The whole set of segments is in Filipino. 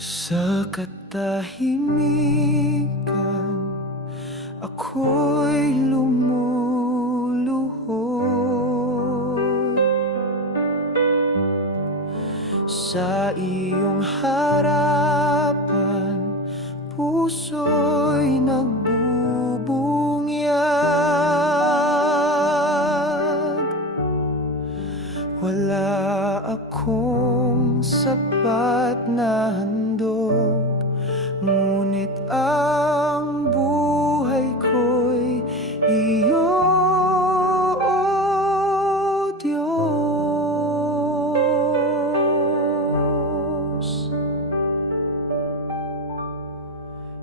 Sa katahimikan, ako'y lumuluhod sa iyong harapan, puso'y nagbubungyag. Wala akong sapat na handog, ngunit ang buhay ko'y iyo, O Diyos.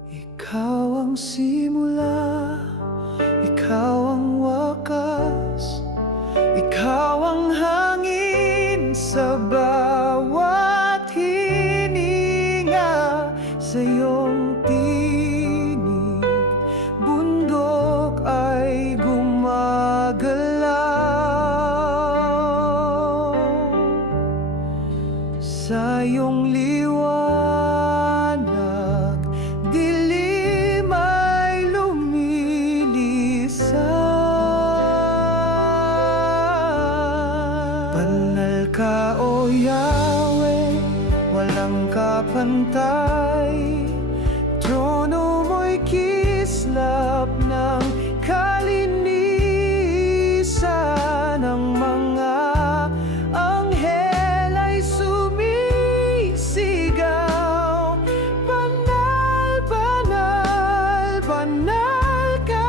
Ikaw ang simula, ikaw ang wakas, ikaw ang hangin sa bawat hininga. Sa iyong tinig, bundok ay gumagalaw. Sa iyong liwanag, dilim ay lumilisan. Banal ka, O Yahweh, walang kapantay. Trono mo'y kislap ng kalinisan. Ang mga anghel ay sumisigaw, banal, banal, banal ka,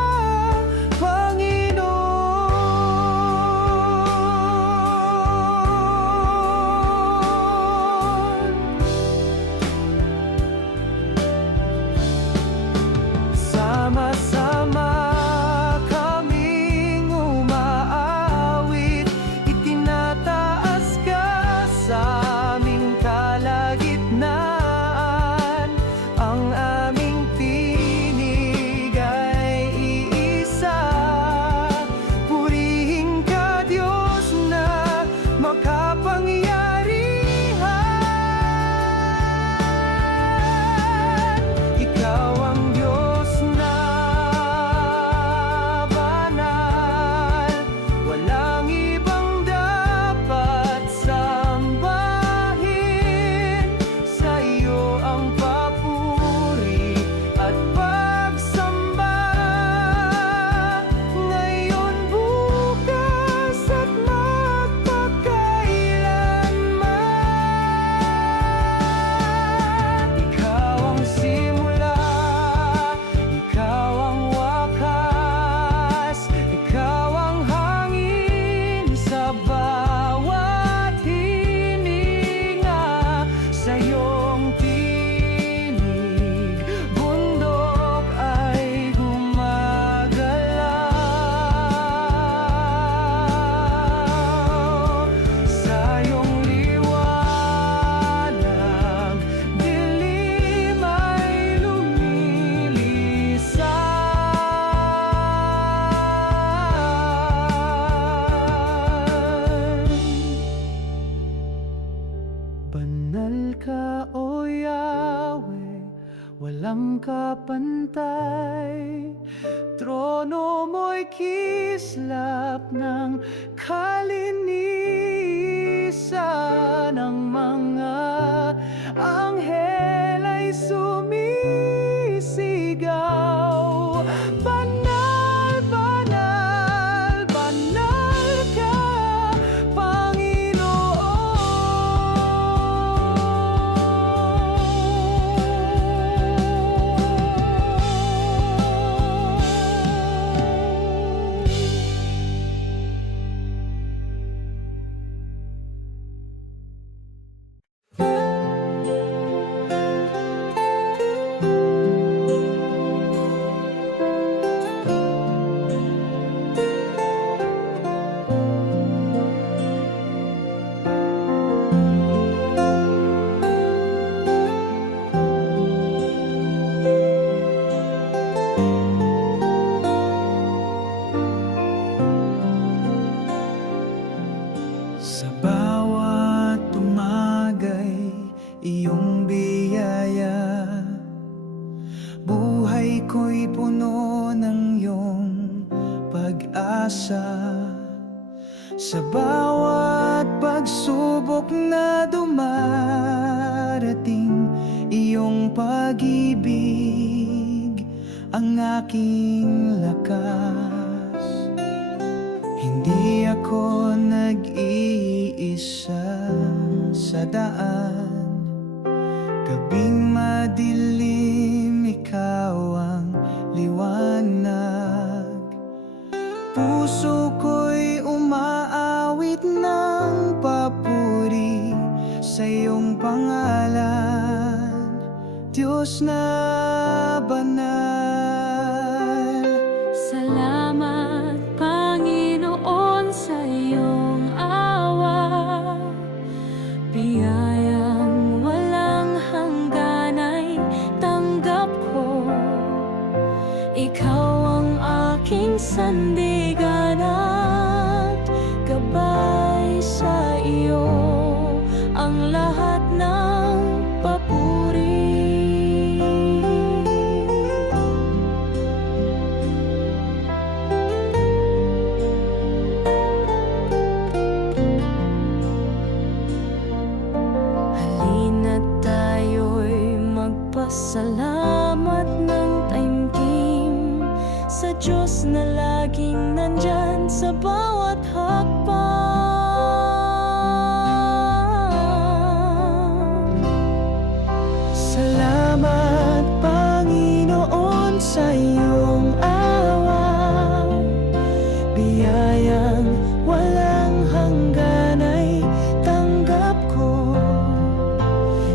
Panginoon. Sama-sama kaming umaawit, itinataas ka sa aming kalagitnaan. Ang aming tinig ay iisa, purihin ka, Diyos na makapangyarihan. Ikaw ang Diyos na banal, walang ibang dapat sambahin. Sa iyo ang papuri at pagsamba, ngayon, bukas at magpakailanman. Ikaw ang simula, ikaw ang wakas, ikaw ang hangin sa bawat hininga. Sa iyong tinig, bundok ay gumagalaw. Sa iyong liwanag, dilim ay lumilisan. Banal ka, O Yahweh, walang kapantay. Trono mo'y kislap ng kalinisan. Ang mga anghel ay sumisigaw, banal, banal, banal ka, Panginoon. pag-asa. Sa bawat pagsubok na dumarating, iyong pag-ibig ang aking lakas. Hindi ako nag-iisa sa daan, gabing madilim, ikaw ang liwanag. Puso ko'y umaawit ng papuri sa iyong pangalan, Diyos na banal. Salamat, Panginoon, sa iyong awa. Biyayang walang hanggan ay tanggap ko. Ikaw ang aking sandigan at gabay, sa iyo ang lahat ng papuri. Halina't tayo'y magpasalamat ng taimtim sa Diyos na laging nandyan sa bawat hakbang. Salamat, Panginoon, sa iyong awa. Biyayang walang hanggan ay tanggap ko.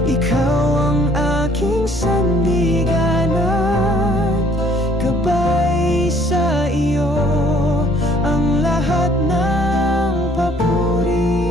Ikaw ang aking sandigan at gabay, sa iyo ang lahat ng papuri.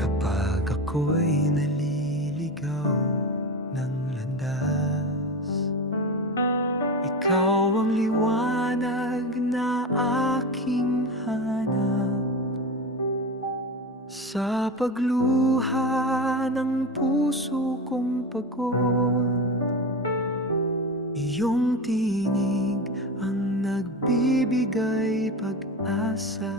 Kapag ako'y naliligaw ng landas, ikaw ang liwanag na aking hanap. Sa pagluha ng puso kong pagod, iyong tinig ang nagbibigay pag-asa.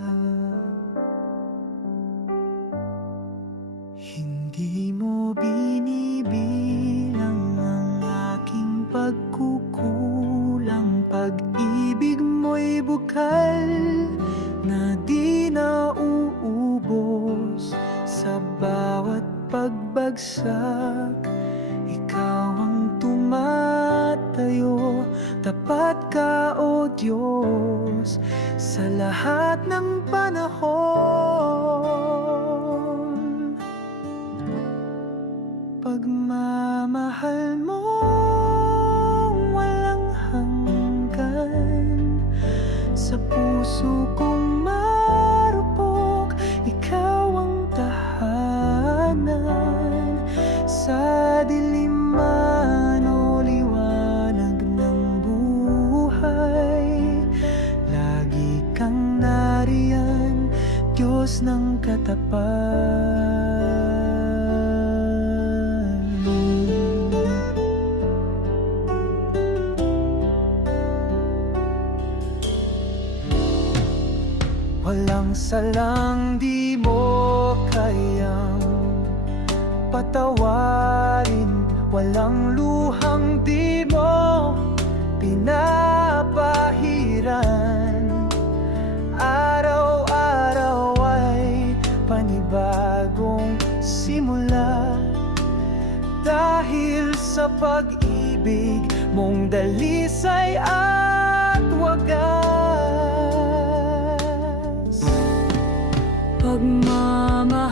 Hindi mo binibilang ang aking pagkukulang. Pag-ibig mo'y bukal na di nauubos. Sa bawat pagbagsak, ikaw ang tumatayo. Tapat ka, O Diyos, sa lahat ng panahon. Pagmamahal mo walang hanggan, sa puso kong marupok, ikaw ang tahanan. Sa dilim man o liwanag ng buhay, lagi kang nariyan, Diyos ng katapat. Walang salang di mo kayang patawarin, walang luhang di mo pinapahiran. Araw-araw ay panibagong simula, dahil sa pag-ibig mong dalisay at wagas. Pagmamahal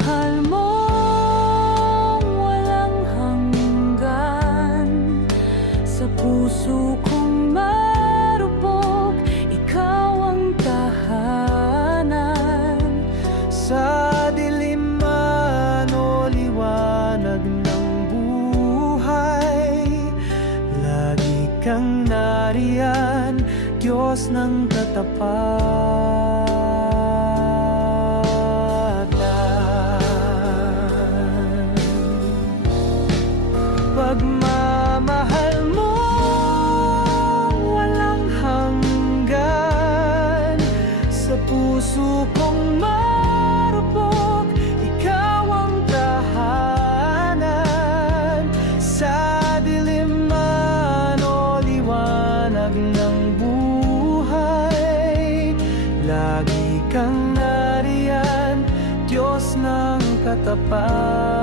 Diyos ng katapatan. Pagmamahal mo walang hanggan, sa puso kong marupok, ikaw ang tahanan. Sa dilim man o liwanag ng buhay, lagi kang nariyan, Diyos ng katapatan.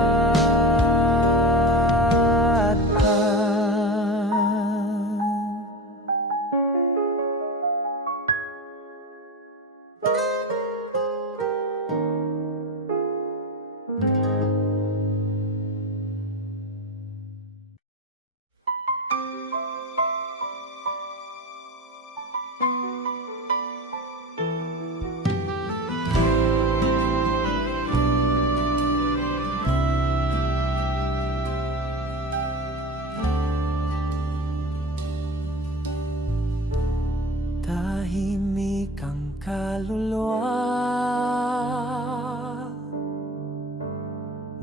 Tahimik ang kaluluwa,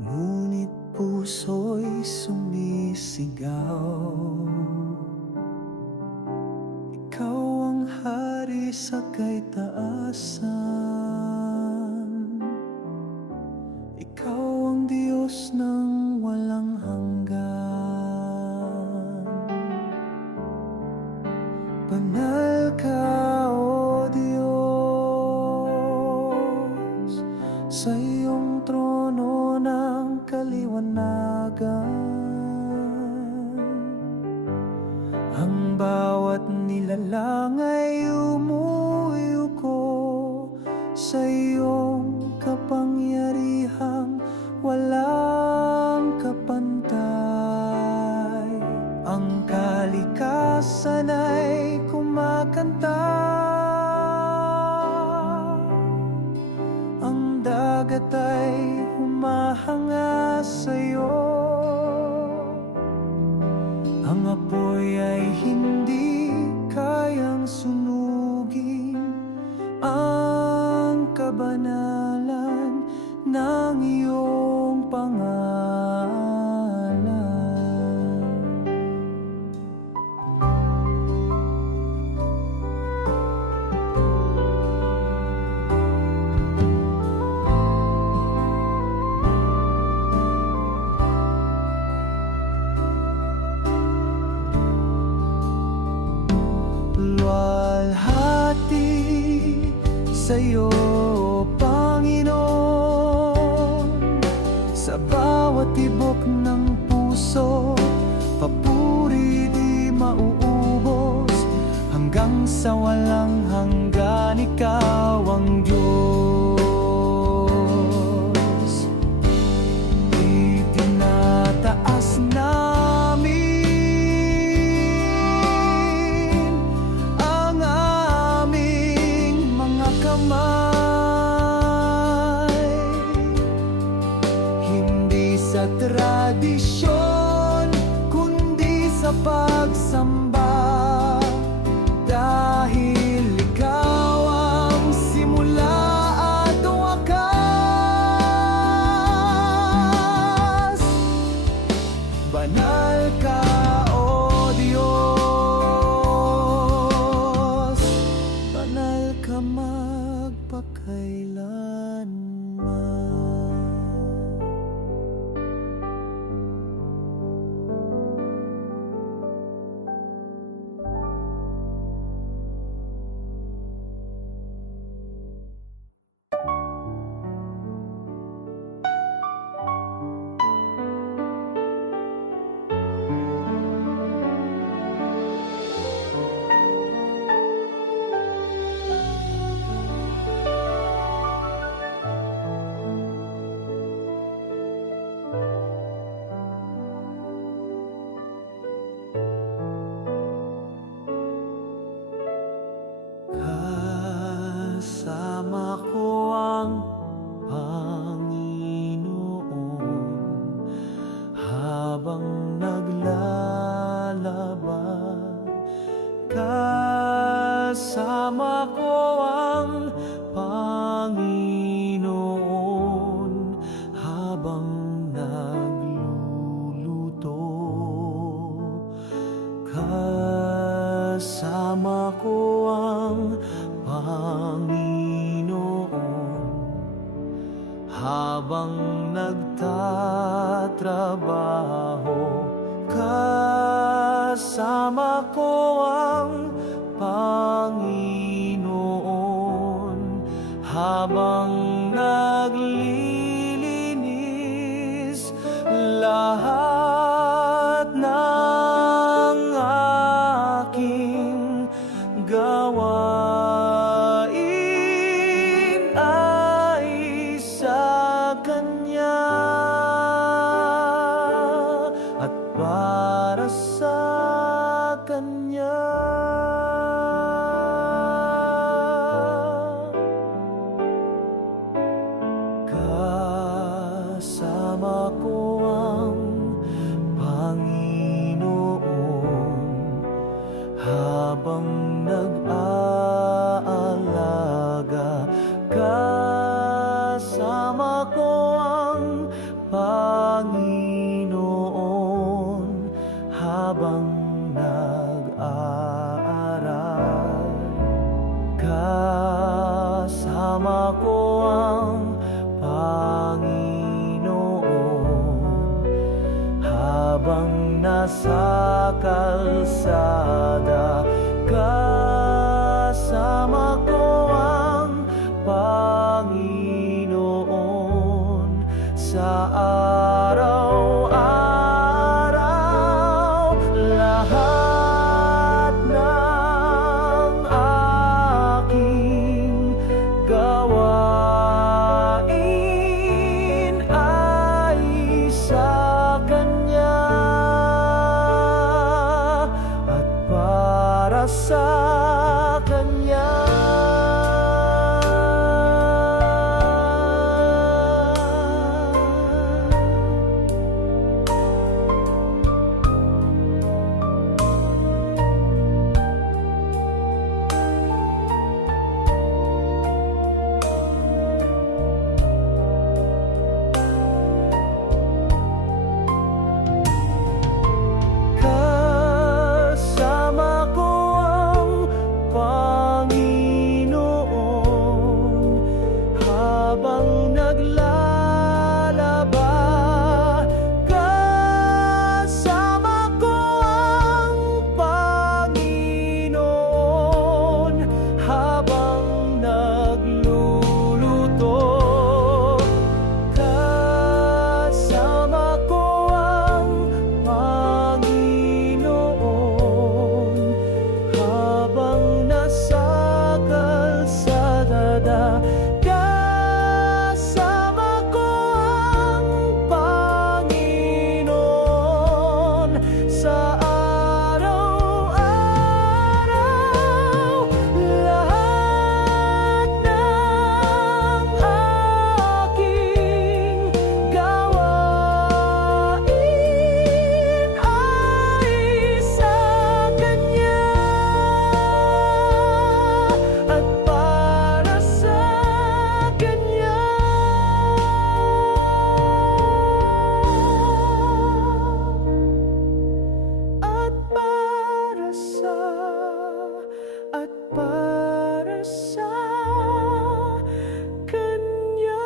ngunit puso'y sumisigaw. Ikaw ang hari sa kaitaasan, ikaw ang Diyos ng walang hanggan. Banal ka, O Diyos, sa iyong trono ng kaliwanagan. Ang bawat nilalang ay umuyuko sa iyong kapangyarihang walang kapantay. Ang kalikasan ay kumakanta, ang dagat ay humahanga sa'yo, ang apoy ay hindi kayang sunugin ang kabanalan ng iyong pangalan. Luwalhati sa'yo, Panginoon, sa bawat tibok ng puso, papuri di mauubos, hanggang sa walang hanggan, ikaw ang Diyos. Itinataas namin ang aming mga kamay, hindi sa tradisyon, kundi sa pagsamba, dahil ikaw ang simula at wakas. Banal ka, O Diyos, banal ka magpakailanman. Panginoon, habang nagtatrabaho. Kasama ko ang Panginoon, habang naglilinis. Lahat ng aking gawain ay sa Kanya at para sa Kanya. Kasama ko ang Panginoon, habang nag-aalaga. Kasama ko ang Panginoon, habang nag-aaral. Kasama ko ang Panginoon, habang nasa kalsada. Kasama ko ang Panginoon sa araw-araw. Lahat ng aking gawain ay sa Kanya at para sa Kanya. Kasama ko ang Panginoon, habang naglalaba. Kasama ko ang Panginoon, habang nagluluto. Kasama ko ang Panginoon, habang nasa kalsada. Kasama ko ang Panginoon sa araw-araw. Lahat ng aking gawain ay sa Kanya at para sa Kanya. At para sa Kanya.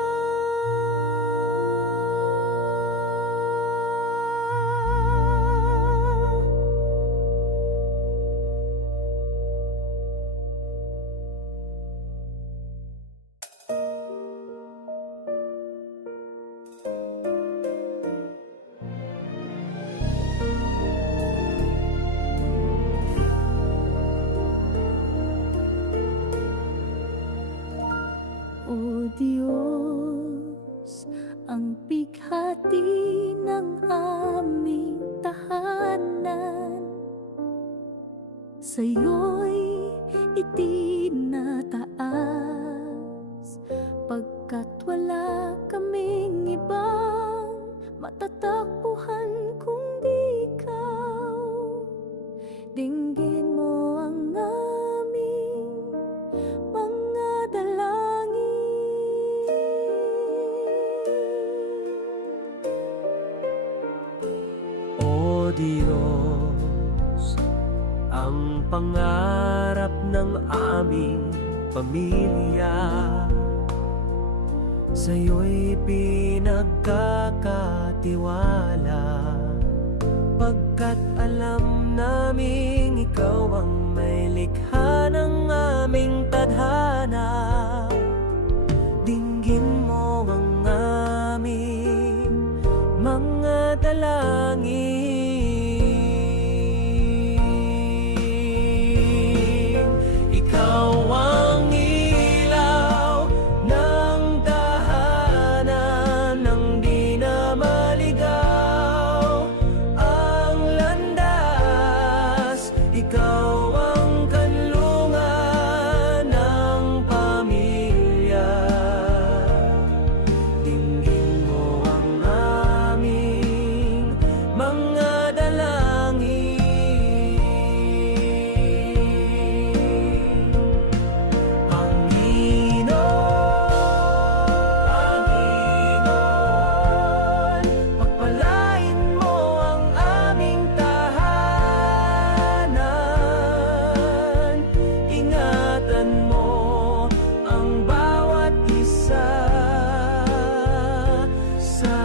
O Diyos, ang bighati ng aming tahanan, sa'yo'y itinataas, pagkat wala kaming ibang matatakbuhan kundi Ikaw. Dinggin mo ang aming mga dalangin. O Diyos, ang pangarap ng aming pamilya. Sa'yo'y pinagkakatiwala, pagkat alam naming ikaw ang may likha ng aming tadhana. Dinggin mo ang aming mga dalangin. Ikaw ang ilaw ng tahanan, ng di na maligaw ang landas. Ikaw ang kanlungan ng pamilya. Dinggin mo ang aming mga dalangin. Panginoon, pagpalain mo ang aming tahanan. Ingatan mo ang bawat isa sa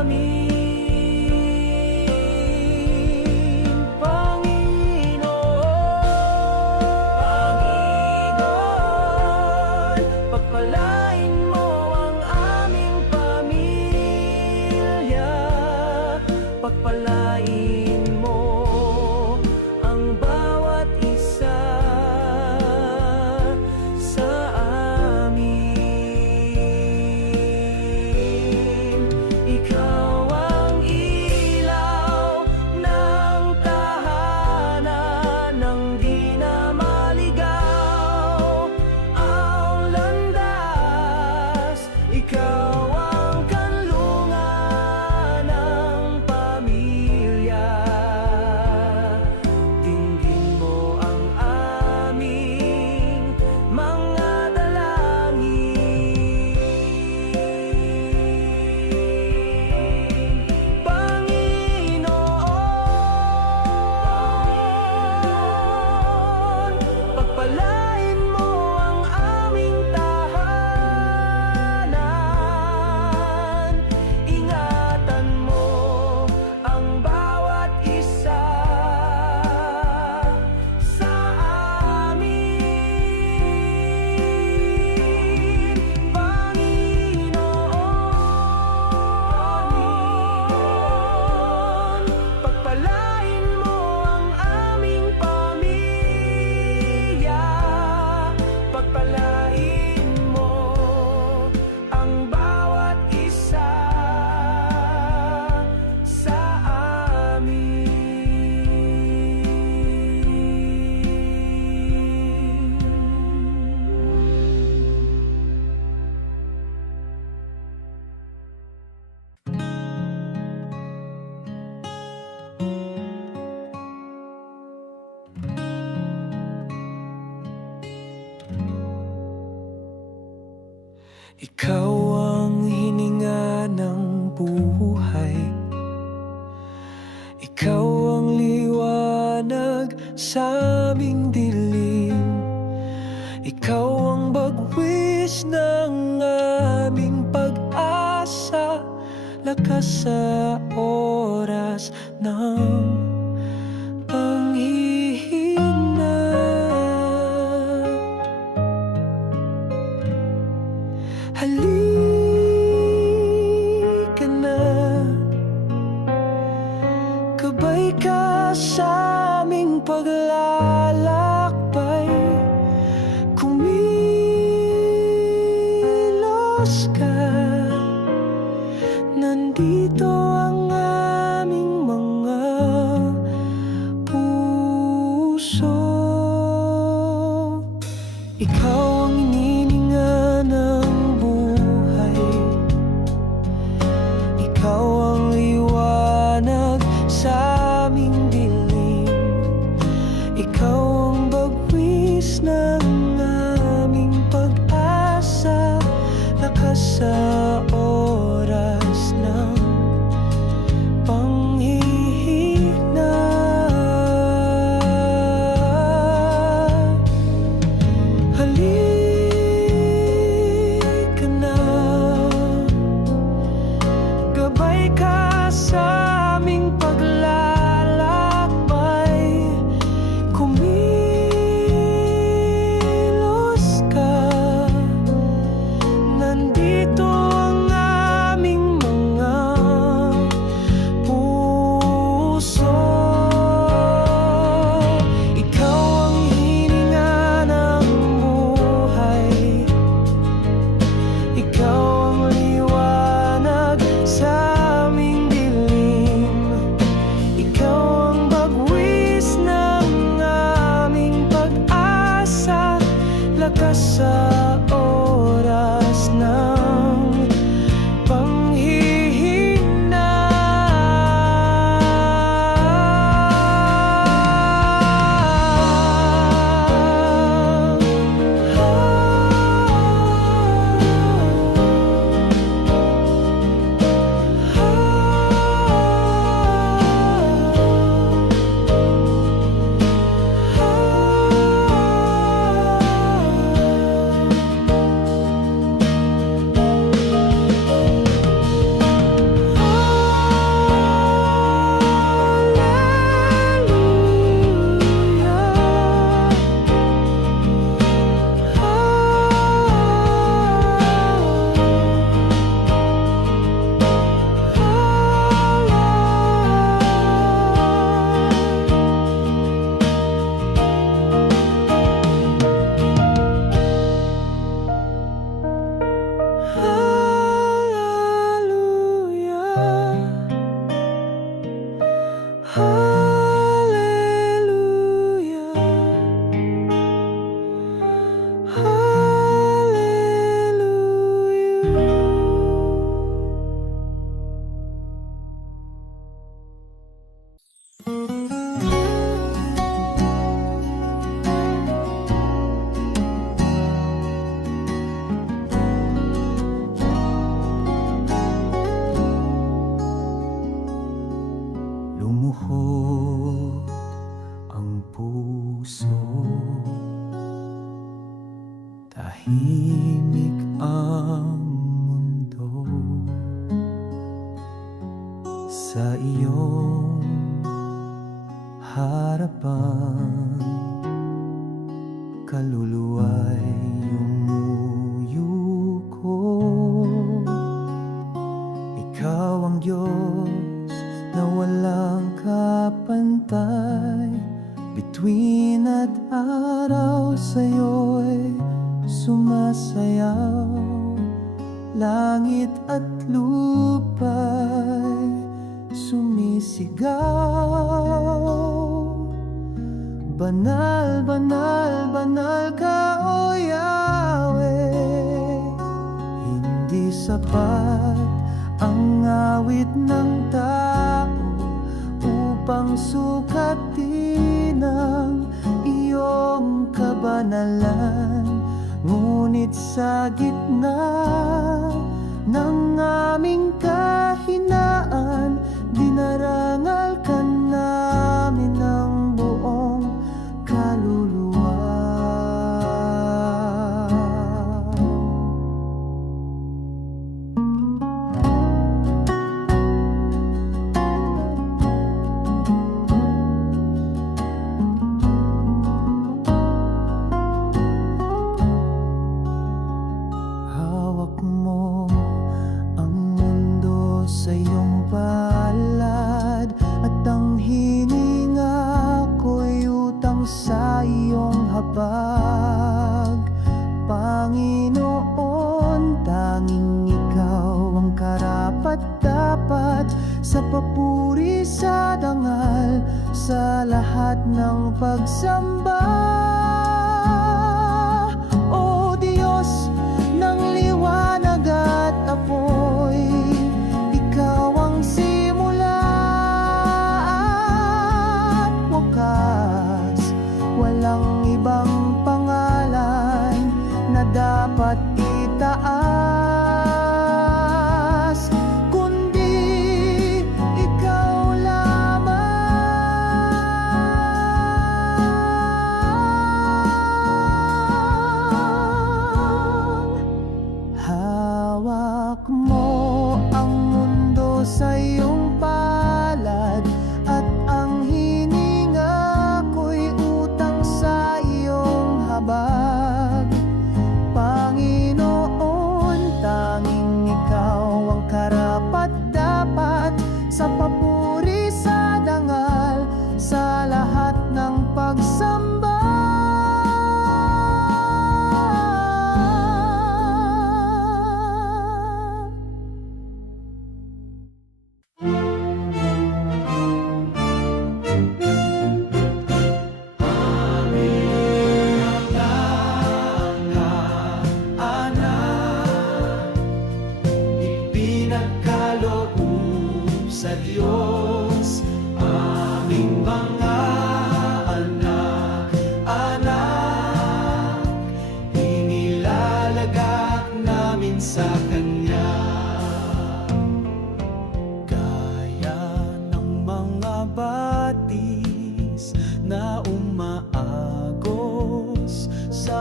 amin. Panginoon, pagpalain mo ang aming pamilya. Pagpalain mo ang bawat isa sa amin. Ikaw ang ilaw ng tahanan, ng di na maligaw ang landas. Ikaw ang kanlungan ng pamilya. Dinggin mo ang aming mga dalangin. Panginoon, pagpalain mo ang aming tahanan. Ingatan mo ang bawat isa sa amin. Panginoon, pagpalain mo ang aming pamilya. Pagpalain mo ang bawat isa sa Ikaw ang hininga ng buhay. Ikaw ang liwanag sa aming dilim. Ikaw ang bagwis ng aming pag-asa, lakas sa oras ng panghihina. Halika na, gabay ka sa aming paglalakbay. Kumilos ka, nandito ang aming mga puso. Ikaw ang inininga ng buhay. Ikaw ang liwanag sa aming dilim. Ikaw ang bagwis ng aming pag-asa, lakas sa oras ng panghihina. Halika lakas sa oras ng panghihina. Lumuhod ang puso, tahimik ang mundo sa iyong harapan. Kaluluwa'y yumuyuko, ikaw ang Diyos na walang kapantay. Bituin at araw sa'yo'y sumasayaw, langit at lupa'y sumisigaw. Banal, banal, banal ka, O Yahweh. Hindi sapat ang awit ng tao upang sukatin ang iyong kabanalan. Ngunit sa gitna ng aming kahinaan, dinarangal ka namin ng buong kaluluwa. Hawak mo ang mundo sa iyong palad, at ang hininga ko'y utang sa iyong habag. Panginoon, tanging ikaw ang karapat-dapat sa papuri, sa dangal, sa lahat ng pagsamba. O Diyos ng liwanag at apoy, ikaw ang simula at wakas. Walang ibang pangalan na dapat itaas kundi ikaw lamang.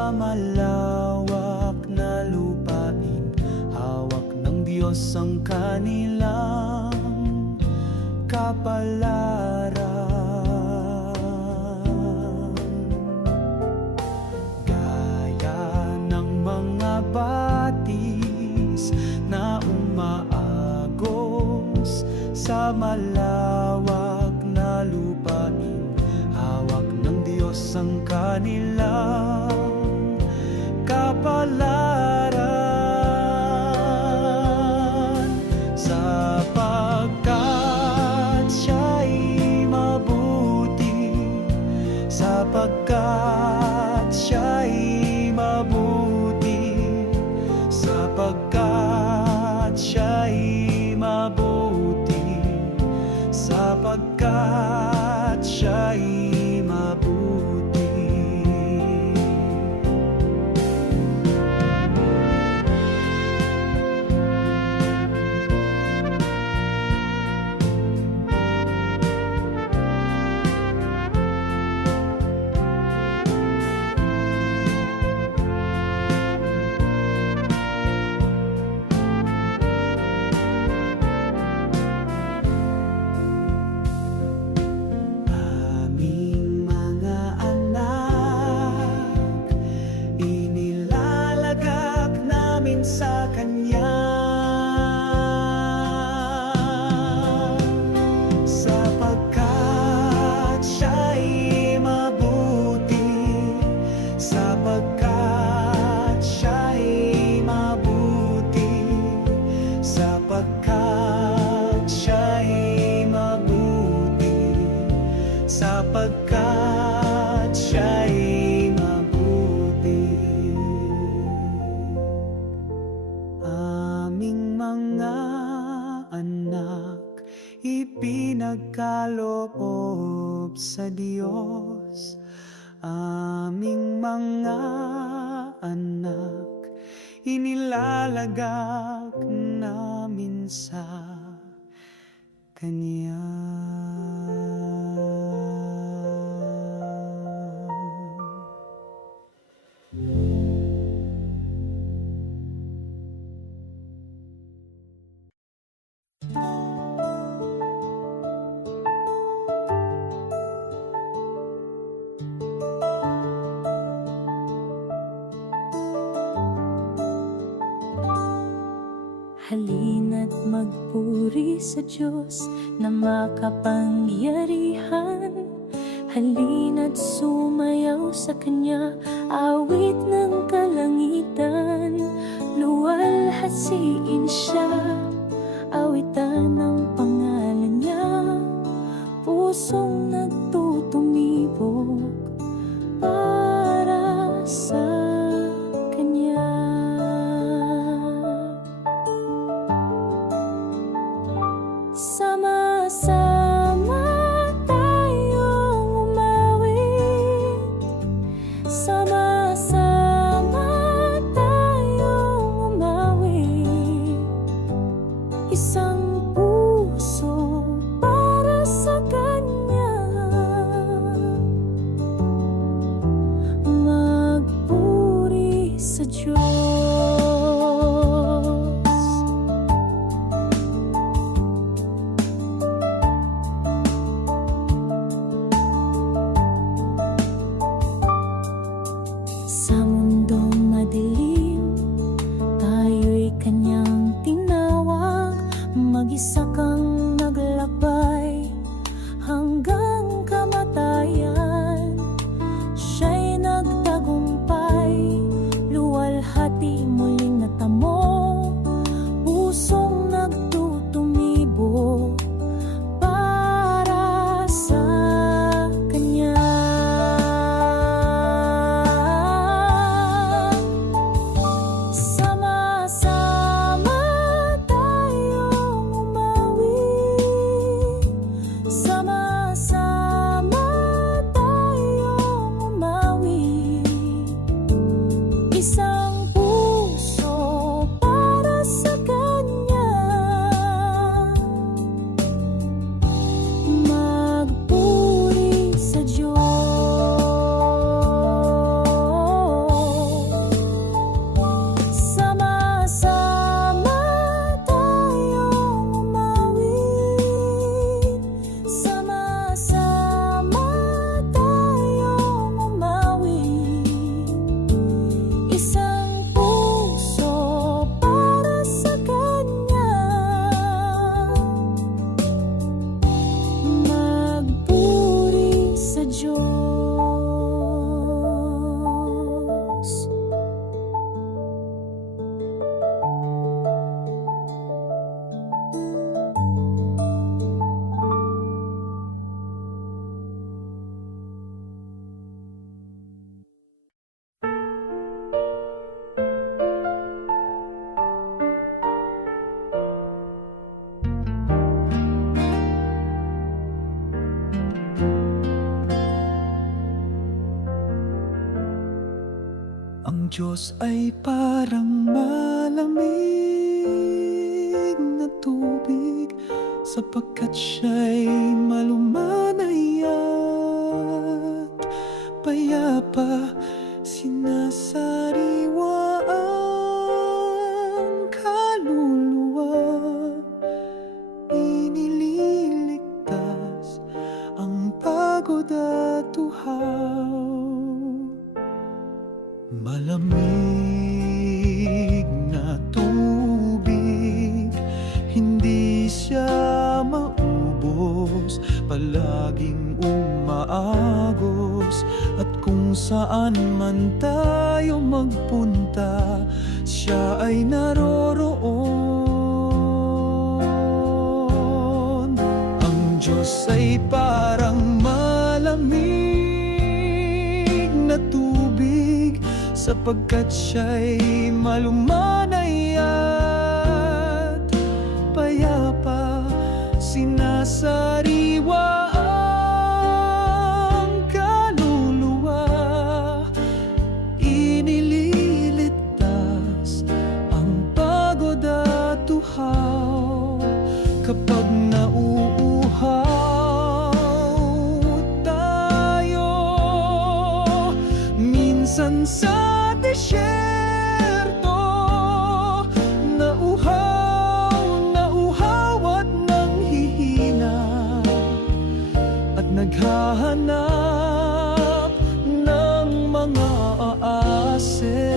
sa malawak na lupain. Hawak ng Diyos ang kanilang kapalaran. Gaya ng mga batis na umaagos sa malawak na lupain. Hawak ng Diyos ang kanilang kapalaran, sapagkat siya'y mabuti, sapagkat siya'y mabuti, sapagkat siya'y mabuti, sapagkat siya'y mabuti. Aming mga anak, inilalagak namin sa Kanya, sapagkat siya'y mabuti, sapagkat siya'y mabuti, sapagkat siya'y mabuti, sapagkat siya'y mabuti. Aming mga anak, ipinagkaloob sa Diyos. Aming mga anak, inilalagak namin sa Kanya. Halina't magpuri sa Diyos na makapangyarihan. Halina't sumayaw sa Kanya, awit ng kalangitan. Luwalhasiin Siya, awitan ang pangalan Niya. Pusong nagtutumibok para sa Kanya. Sama-sama tayong umawit, sama-sama tayong umawit. Isang puso para sa Kanya, magpuri sa Diyos. Sa mundong madilim, tayo'y Kanyang tinawag. Mag-isa kang naglakbay hanggang kamatayan. Siya'y nagtagumpay, luwalhati muling natamo. Pusong nagtutumibo para sa Kanya. Sama-sama tayong umawit, sama-sama tayong umawit. Isang puso para sa Kanya, magpuri sa Diyos. Ang Diyos ay parang malamig na tubig, sapagkat siya'y malumanay at payapa. Sinasariwa ang kaluluwa, inililigtas ang pagod at uhaw. Malamig na tubig, hindi siya maubos, palaging umaagos. At kung saan man tayo magpunta, siya ay naroroon. Ang Diyos ay parang malamig na tubig, sapagkat siya'y malumanay at payapa. Sinasariwa ang kaluluwa, inililigtas ang pagod at uhaw. Kapag nauuhaw tayo minsan sa desyerto, nauhaw at nanghihina, at naghahanap ng mga aase.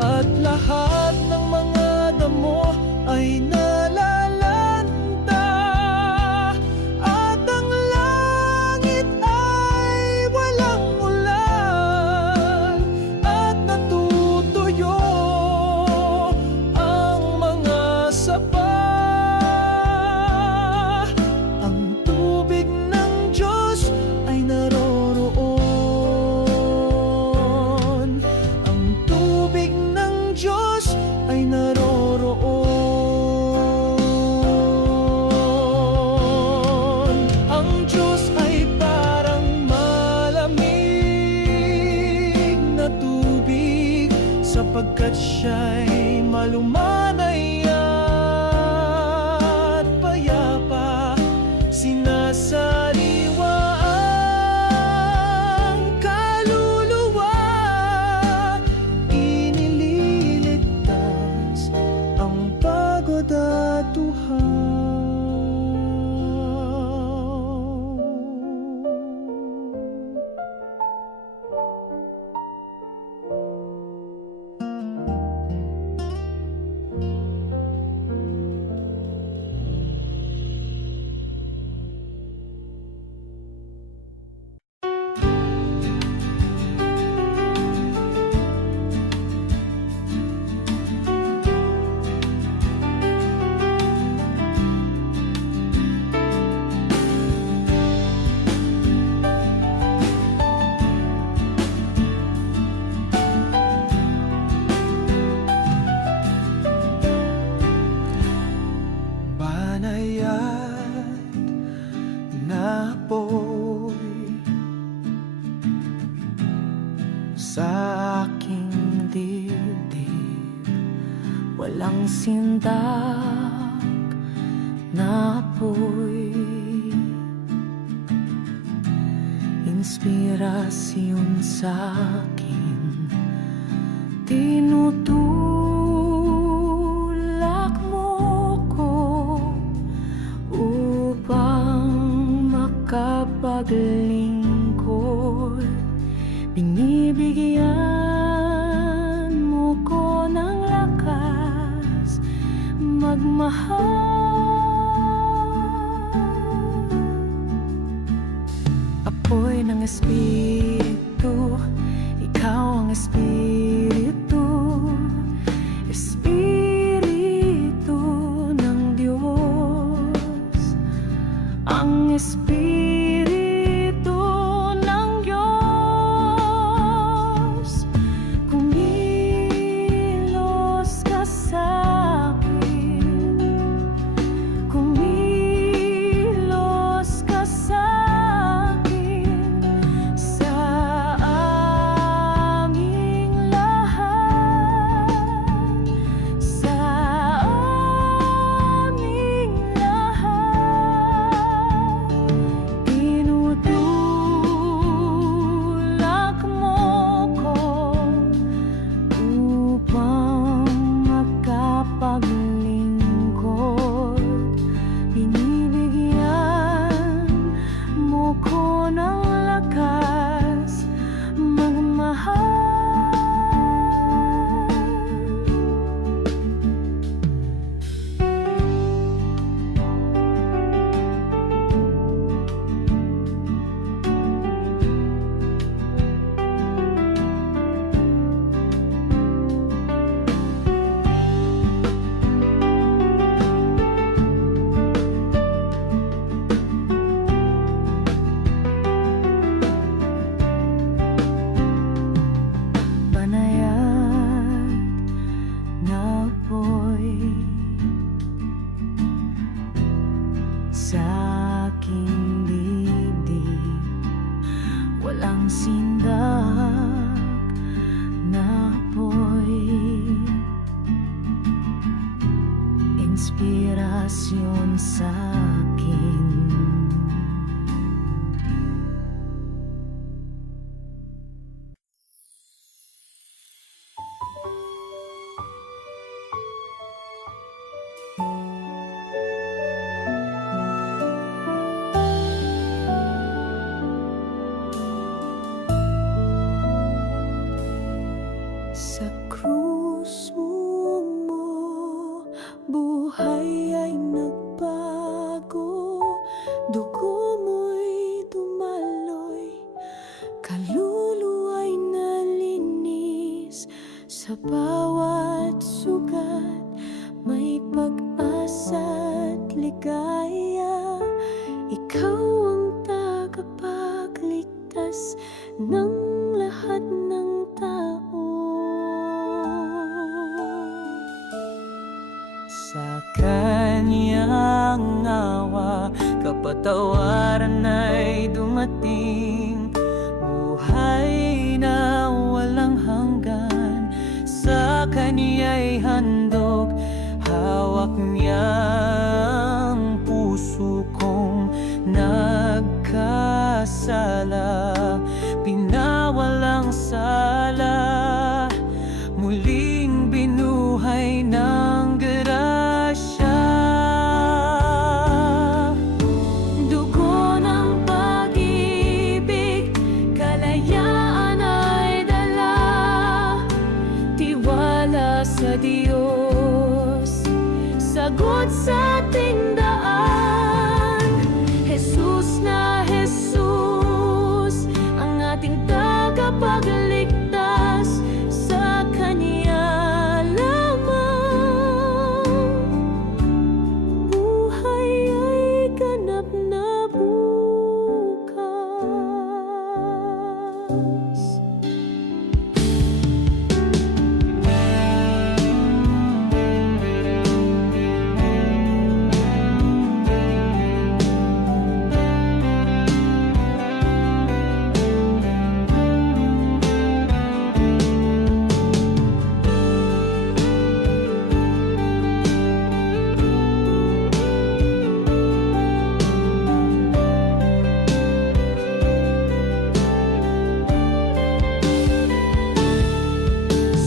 At lahat ng mga damo ay nalalanta, at ang langit ay walang ulan, at natutuyo ang mga sapa. Ang tubig ng Diyos ay naroroon. Ang tubig ng Diyos ay naroroon. Ang Diyos ay parang malamig na tubig, sapagkat siya'y malumanay at payapa. Sinasariwa ang kaluluwa, inililigtas ang pagod at uhaw. Banayad na apoy sa aking dibdib, walang sindak na apoy, inspirasyon sa akin, tinutulak mo ko upang makapaglingkod. Binibigyan mo ko ng lakas magmahal. Apoy ng Espiritu, ikaw ang Espiritu, Espiritu ng Diyos, ang Espiritu ng Diyos. Kumilos ka sa akin, kumilos ka sa akin, walang sindak na apoy. Inspirasyon sa akin. Sa krus mo, buhay ay nagbago. Dugo mo'y dumaloy, kaluluwa'y nalinis. Sa bawat sugat, may pag-asa't ligaya. Ikaw ang tagapagligtas ng lahat ng tao. Sa kanyang awa, kapatawaran ay dumating. Buhay na walang hanggan, sa kanya'y handog. Hawak niya ang puso kong nagkasala, pinawalang sala, muling binuhay ng grasya. Dugo ng pag-ibig, kalayaan ay dala, tiwala sa Diyos, sagot sa ating daan. Jesus na Jesus, ang ating tagapagligtas, sa Kanya lamang buhay ay ganap na bukas.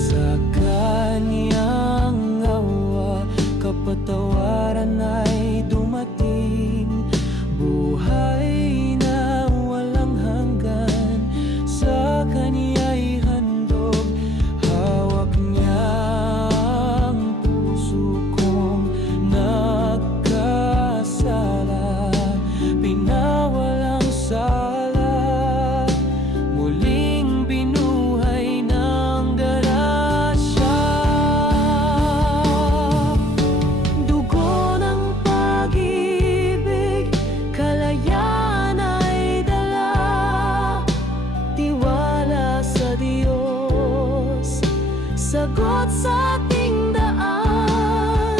Sa kanyang awa, kapatawaran ay dumating. Buhay na walang hanggan, sa kanya'y handog. Hawak niya ang puso kong nagkasala, pinawalang sala, muling binuhay ng grasya. Dugo ng pag-ibig, kalayaan ay dala, tiwala sa Diyos, sagot sa ating daan.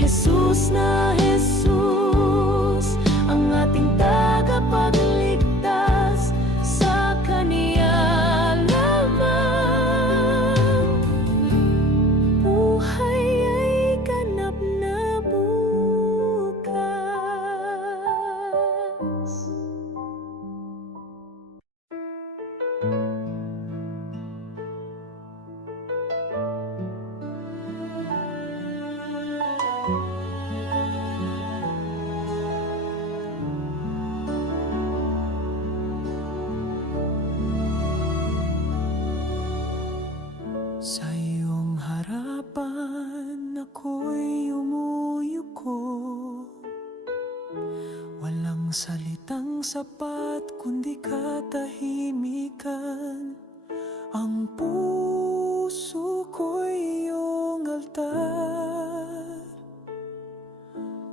Jesus na Jesus, ang ating tagapagligtas, sa Kanya lamang buhay ay ganap na bukas. Sa iyong harapan ako'y umuyuko, walang salitang sapat kundi katahimikan. Ang puso ko'y iyong altar,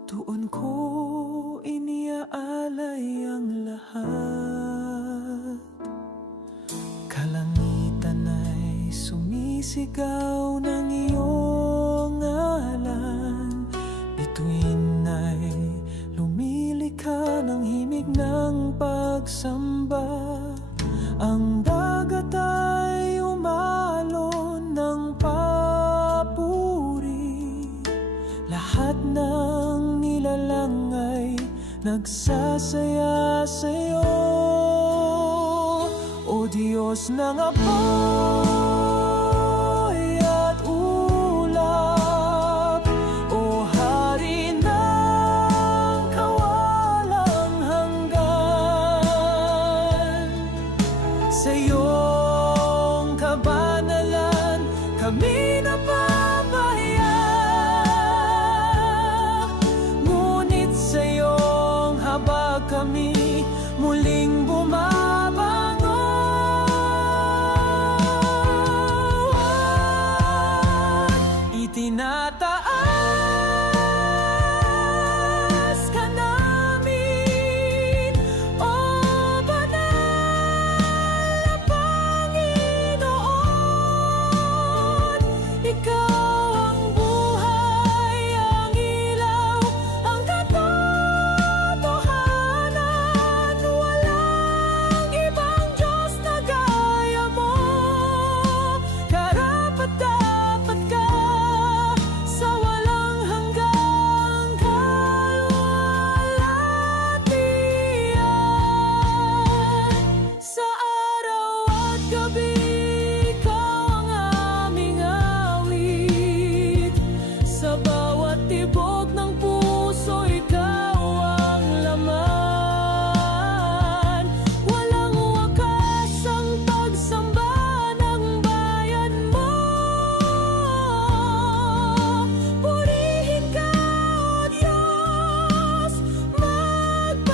doon ko iniaalay ang lahat. Kalangitan ay sumisigaw ng iyong ngalan, bituin ay lumilikha ng himig ng pagsamba. Ang dagat ay umalon ng papuri, lahat ng nilalang ay nagsasaya sa'yo. O Diyos ng apoy at ulap, o Hari ng kawalang hanggan, sa iyong kabanalan kami napapahaya. Ngunit sa iyong habag kami muling bumabangon. Itinataas ka namin, O Banal na Panginoon. Ikaw ang buhay, ang ilaw, ang katotohanan. Walang ibang Diyos na gaya mo. Karapat-dapat ka sa walang hanggang kalwalhatian. Sa araw at gabi, ikaw ang aming awit. Sa bawat tibok ng puso, ikaw ang laman. Walang wakas ang pagsamba ng bayan mo. Purihin ka, O Diyos, magpakailanman.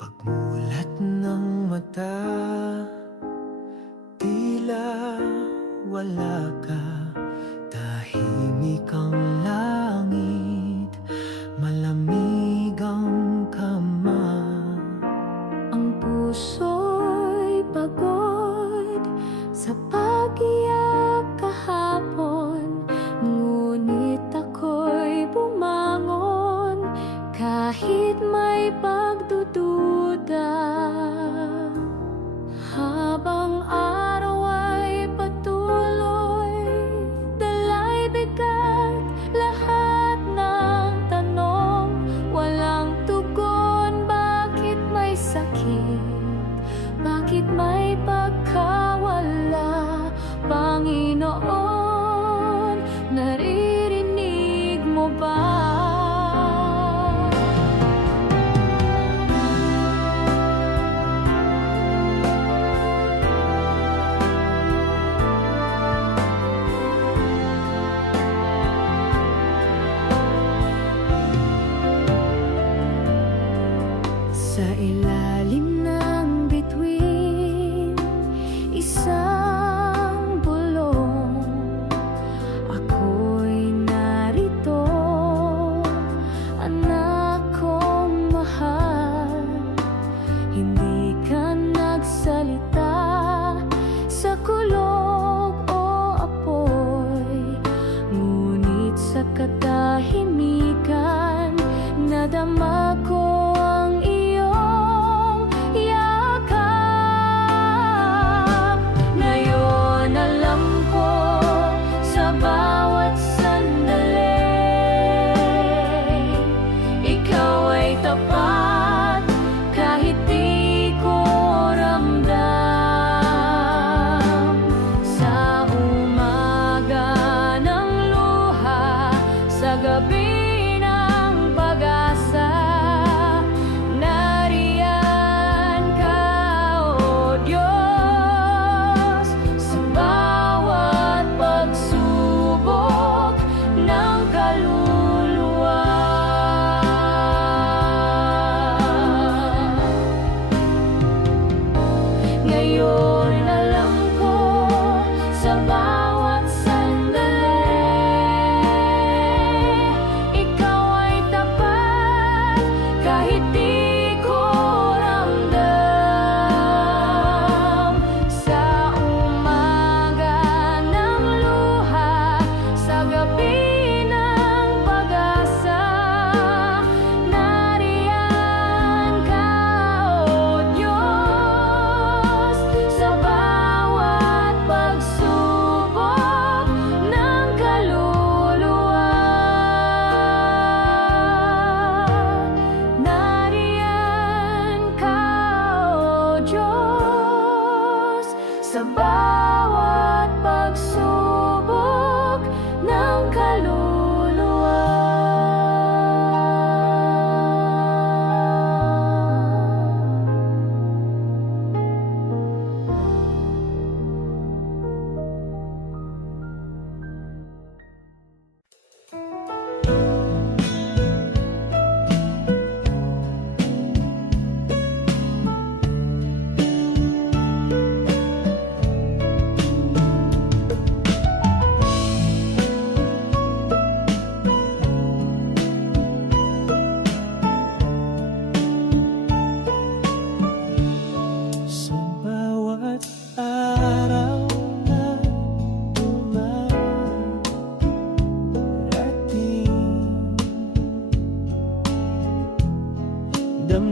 Pagmulat ng mata, tila wala ka. Tahimik ang langit, malamig ang kama. Ang puso'y pagod sa pag-iyak kahapon, ngunit ako'y bumangon kahit may pagdududa. Habang araw ay patuloy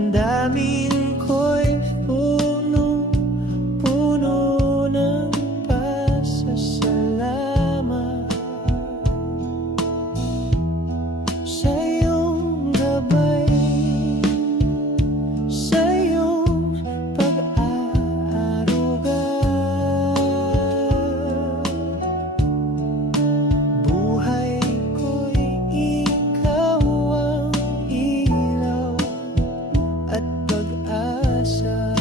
damdamin ko'y punong-puno ng pasasalamat sa iyong gabay, sa iyong pag-aaruga. Buhay ko'y ikaw ang ilaw at pag-asa.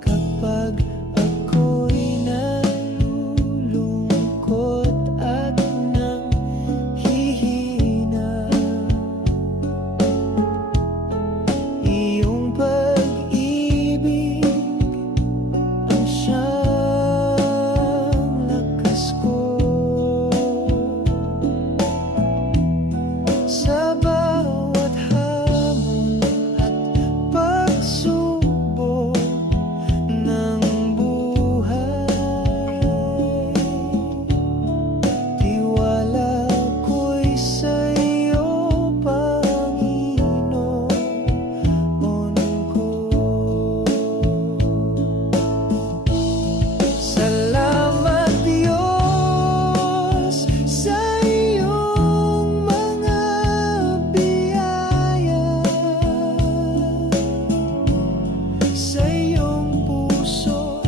Kapag ako'y nalulungkot at nanghihina, iyong pag-ibig ang siyang lakas ko. Sa bawat hamon at pagsubok ng buhay, tiwala ko'y sa'yo, Panginoon ko. Salamat Diyos sa iyong mga biyaya, sa iyong puso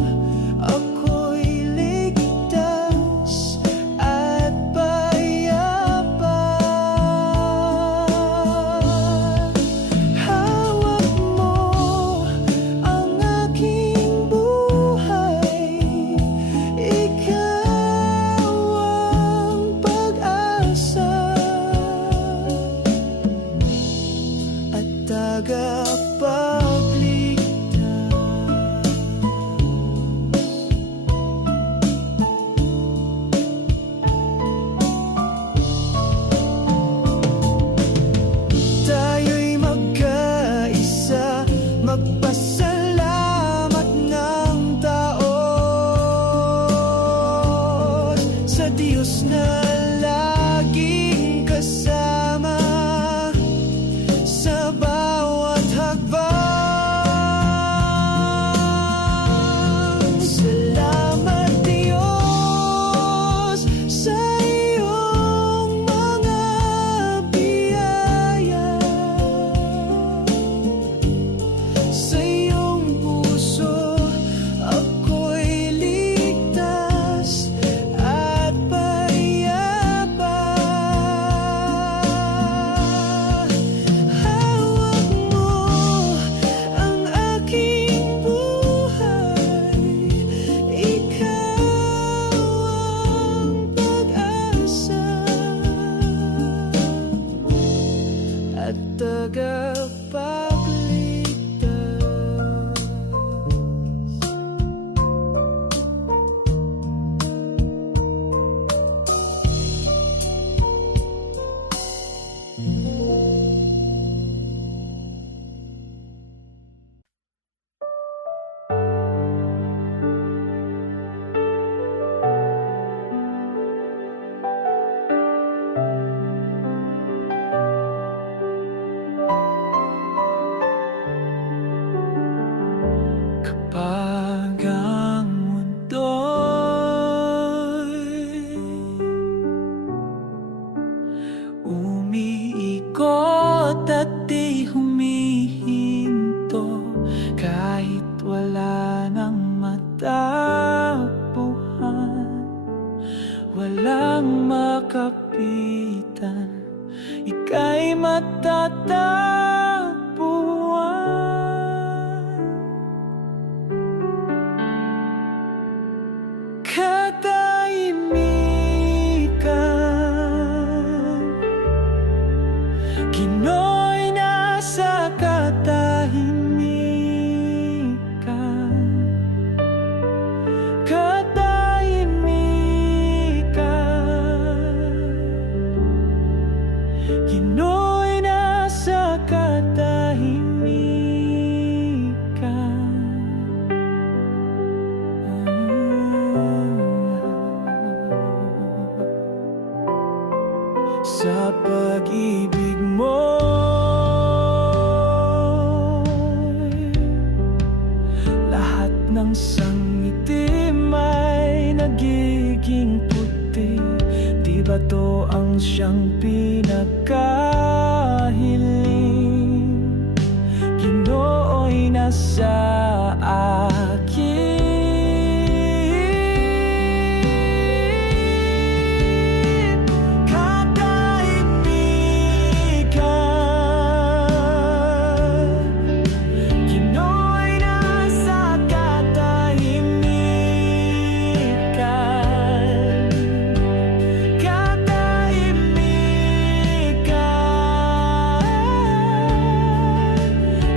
ako'y ligtas at payapa. Hawak mo ang aking buhay, ikaw ang pag-asa at tagapagligtas. Tayo'y magkaisa, magpasalamat ng taos sa Diyos na laging kasama sa bawat hakbang. Salamat Diyos sa iyong mga biyaya, sa iyong puso ako'y ligtas at payapa. Hawak mo ang aking buhay, ikaw ang pag-asa at tagapagligtas. Kapag ang mundo'y umiikot at di humihinto, kahit wala nang matakbuhan, walang makapitan, ika'y matatagpuan. Katahimikan, Ginoo'y nasa katahimikan. Katahimikan, Ginoo'y nasa katahimikan. Sa pag-ibig mo bansang itim ay nagiging puti. Di ba to ang siyang pinagkahiling? Ginoo'y nasa akin. Katahimikan, Ginoo'y nasa katahimikan.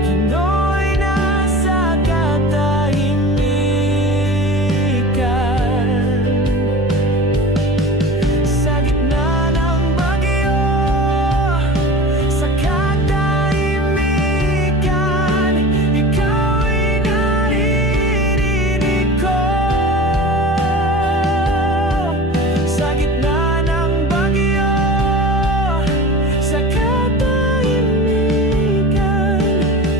Ginoo'y nasa katahimikan. Sa gitna ng bagyo, sa katahimikan, Ika'y naririnig ko. Sa gitna ng bagyo, sa katahimikan,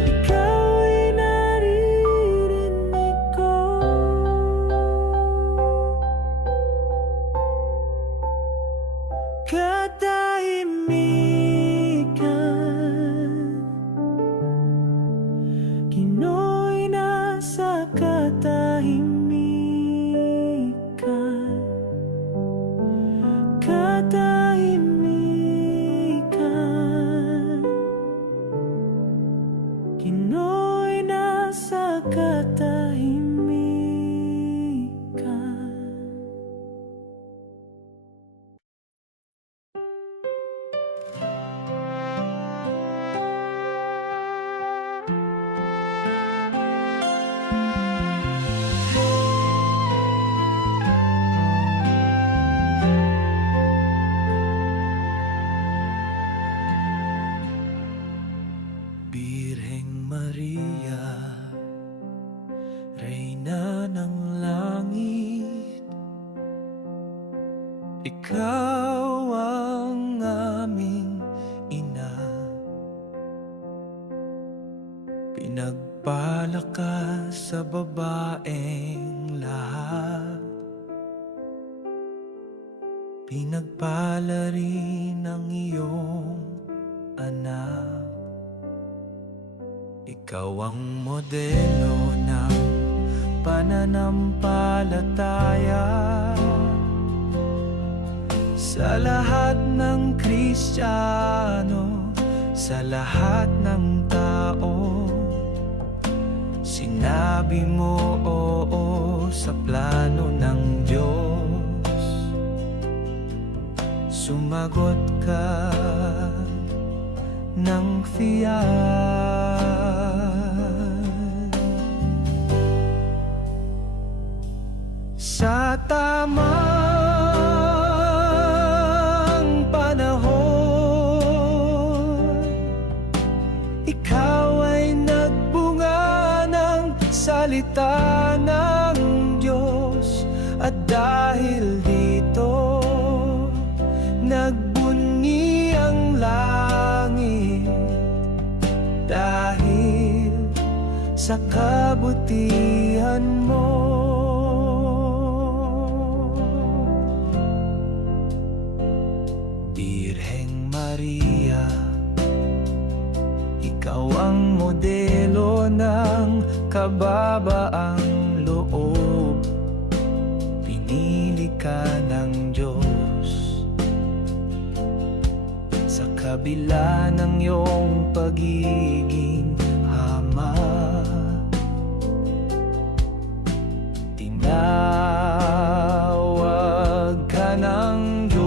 Ika'y naririnig ko. Katahimikan, Ginoo'y nasa katahimikan. Katahimikan, Ginoo'y nasa katahimikan. Birheng Maria, Reyna ng langit, Ikaw ang aming ina. Pinagpala ka sa babaeng lahat, pinagpala rin ang iyong anak. Ikaw ang modelo ng pananampalataya sa lahat ng Kristiyano, sa lahat ng tao. Sinabi mo oo sa plano ng Diyos. Sumagot ka ng tiyak. Sa tamang panahon, Ikaw ay nagbunga ng salita ng Diyos. At dahil dito, nagbunyi ang langit. Dahil sa kabutihan mo, Birheng Maria, Ikaw ang modelo ng kababaang loob. Pinili ka ng Diyos sa kabila ng iyong pagiging ama. Tinawag ka ng Diyos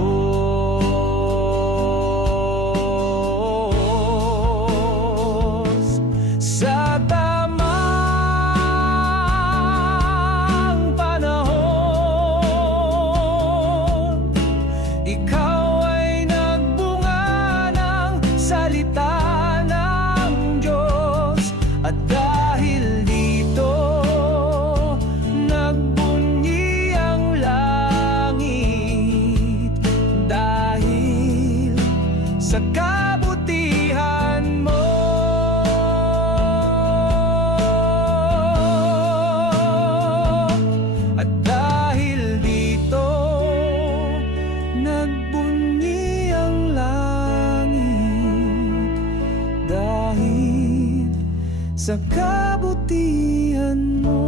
sa tamang panahon. Ikaw ay nagbunga ng salita ng Diyos. At dahil dito, nagbunyi sa kabutihan mo.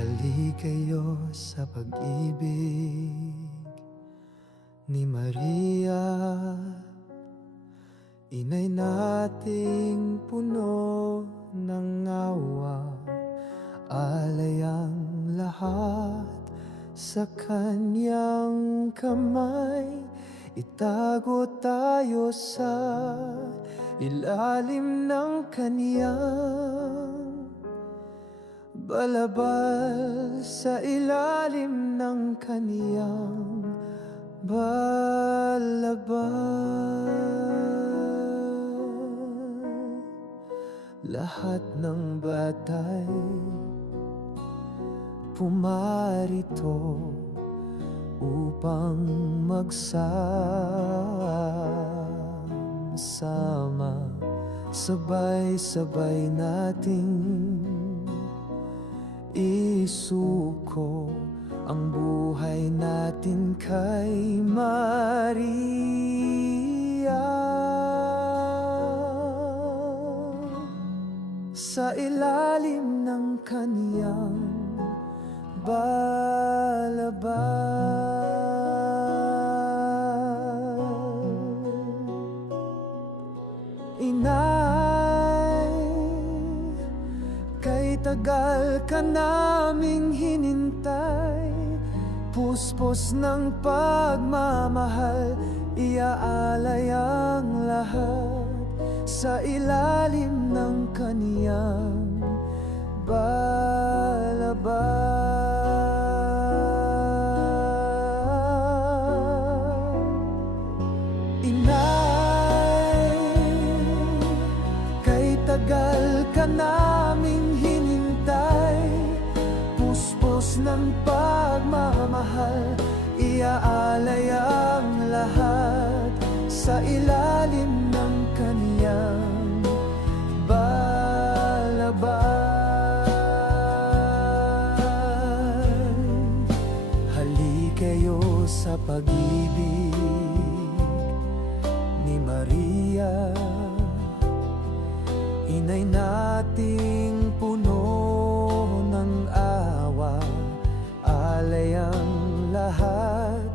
Halikayo sa pag-ibig ni Maria, inay nating puno ng awa, alay ang lahat sa kanyang kamay. Itago tayo sa ilalim ng kanyang balabal, sa ilalim ng kaniyang balabal. Lahat ng batay pumarito upang magsama, sabay-sabay nating isuko ang buhay natin kay Maria. Sa ilalim ng kaniyang balabal, inay, kay tagal ka naming hinintay, puspos ng pagmamahal, iaalay ang lahat sa ilalim ng kaniyang balabal. Inay, kay tagal ka naming hinintay, puspos ng pagmamahal, iaalay ang lahat sa ilalim ng kaniyang balabal. Halikayo sa pag-ibig ni Maria, inay nating puno ng awa, alay ang lahat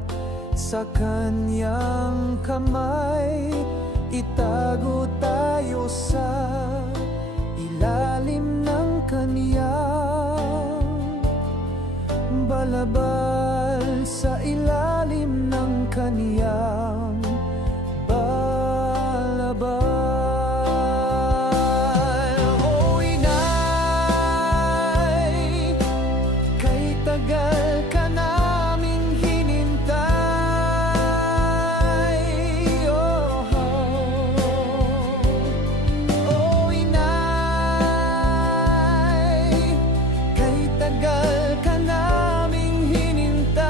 sa kanyang kamay. Itago tayo sa ilalim ng kaniyang balabal, sa ilalim ng kaniyang balabal. O inay, kay tagal ka naming hinintay, o inay, kay tagal ka naming hinintay,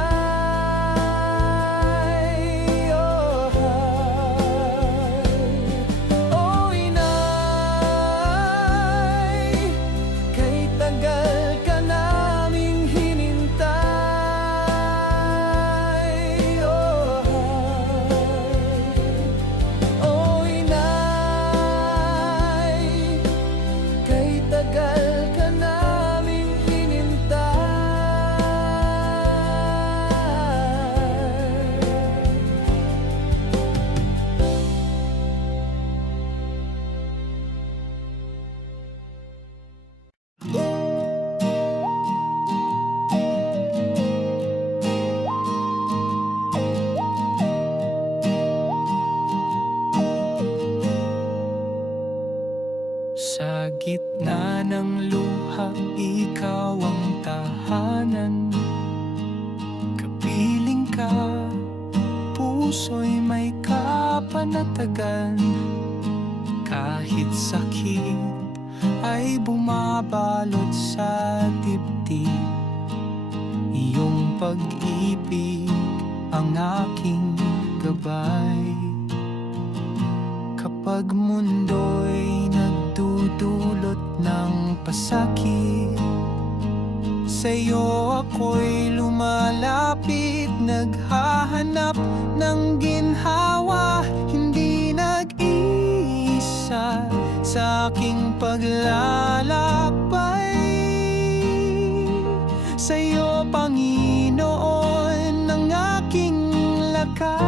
o inay, kay tagal ka naming hinintay, o inay, kay tagal ka naming sa gitna ng luha, ikaw ang tahanan. Kapiling ka, puso'y may kapanatagan. Kahit sakit ay bumabalot sa dibdib, iyong pag-ibig ang aking gabay. Kapag mundo'y nagdudulot ng pasakit, sa'yo ako'y lumalapit, naghahanap ng ginhawa, hindi nag-iisa sa aking paglalakbay. Sa'yo, Panginoon, ang aking lakas.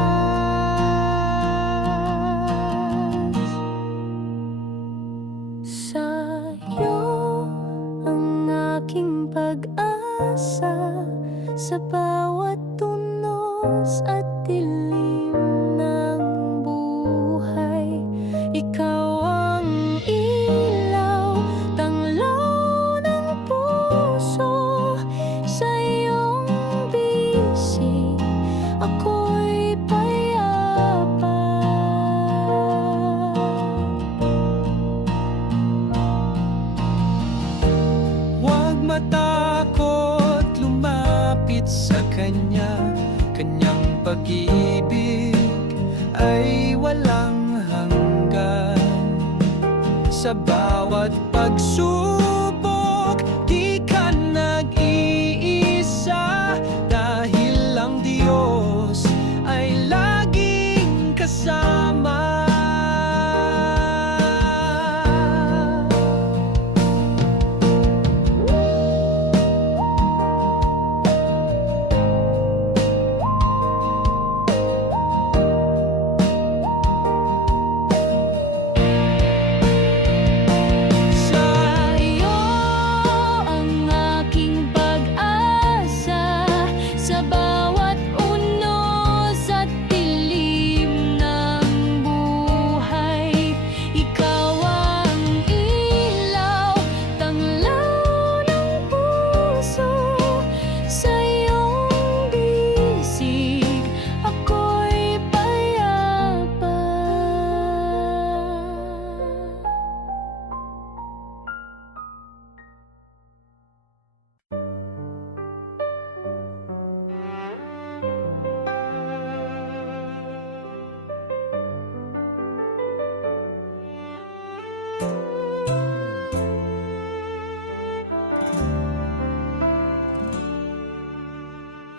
Sa'yo ang aking pag-asa, sa bawat tunos at dilim ng buhay. Ikaw ang ilaw, tanglaw ng puso. Sa iyong bisig ako'y payapa. Huwag matakot lumapit sa Kanya, Kanyang pag-ibig ay walang hanggan. Sa bawat pagsubok, di ka nag-iisa, dahil ang Diyos ay laging kasama. Sa'yo ang aking pag-asa, sa bawat unos at dilim ng buhay. Ikaw ang ilaw, tanglaw ng puso. Sa iyong bisig ako'y payapa.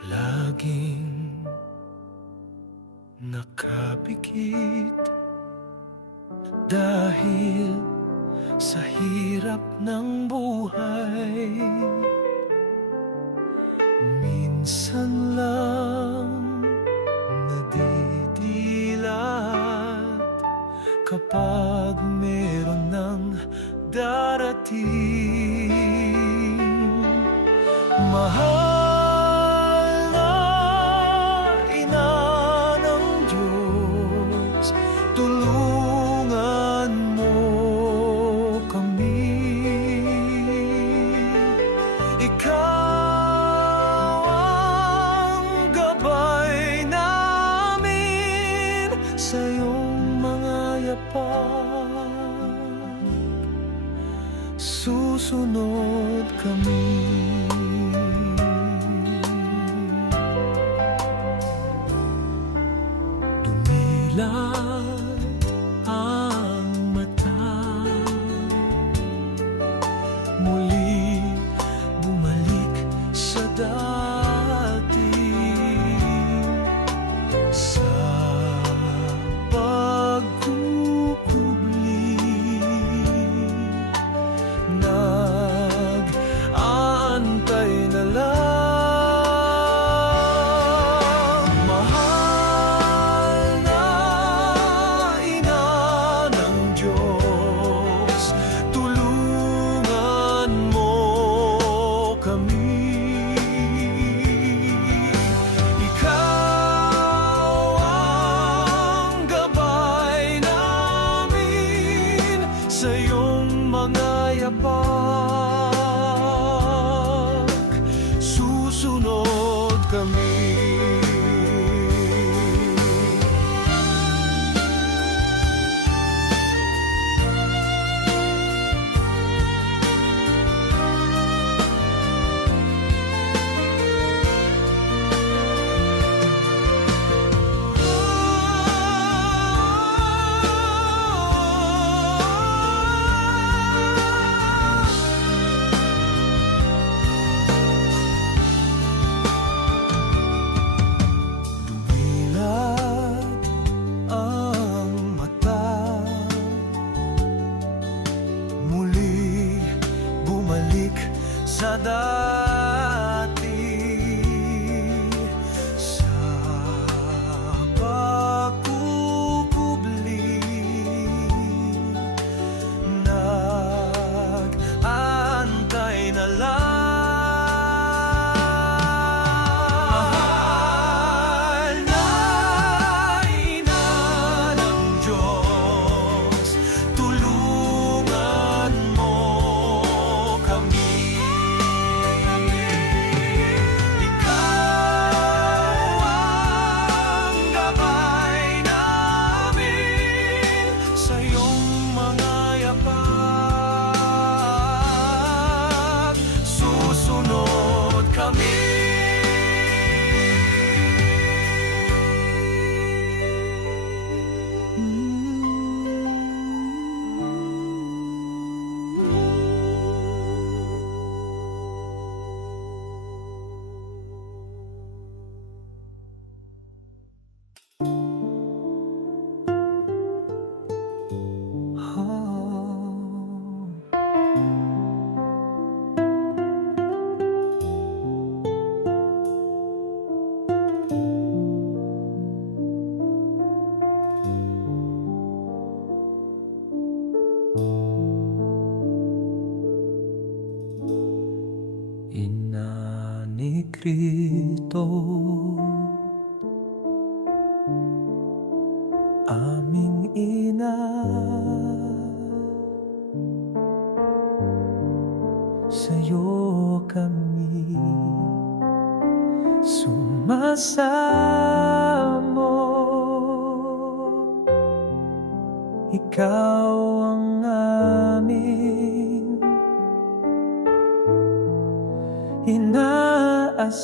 Laging nakapikit dahil sa hirap ng buhay. Minsan lang nadidilat kapag meron ng darating. Mahal na ina ng Diyos, tulungan mo kami. Ikaw ang gabay namin sa iyong mga yapak. Susunod kami. Dumilat ang mata, muli bumalik sa dati. Sa pagkukubli, nag-aano dati sa pagkukubli. Nag-aantay na lang. Mahal na ina ng Diyos, tulungan mo kami. Ikaw ang gabay namin sa iyong mga yapak. Susunod kami. Ina ni Cristo, aming ina, sa'yo kami sumasamo. Ikaw ang aming inaasahan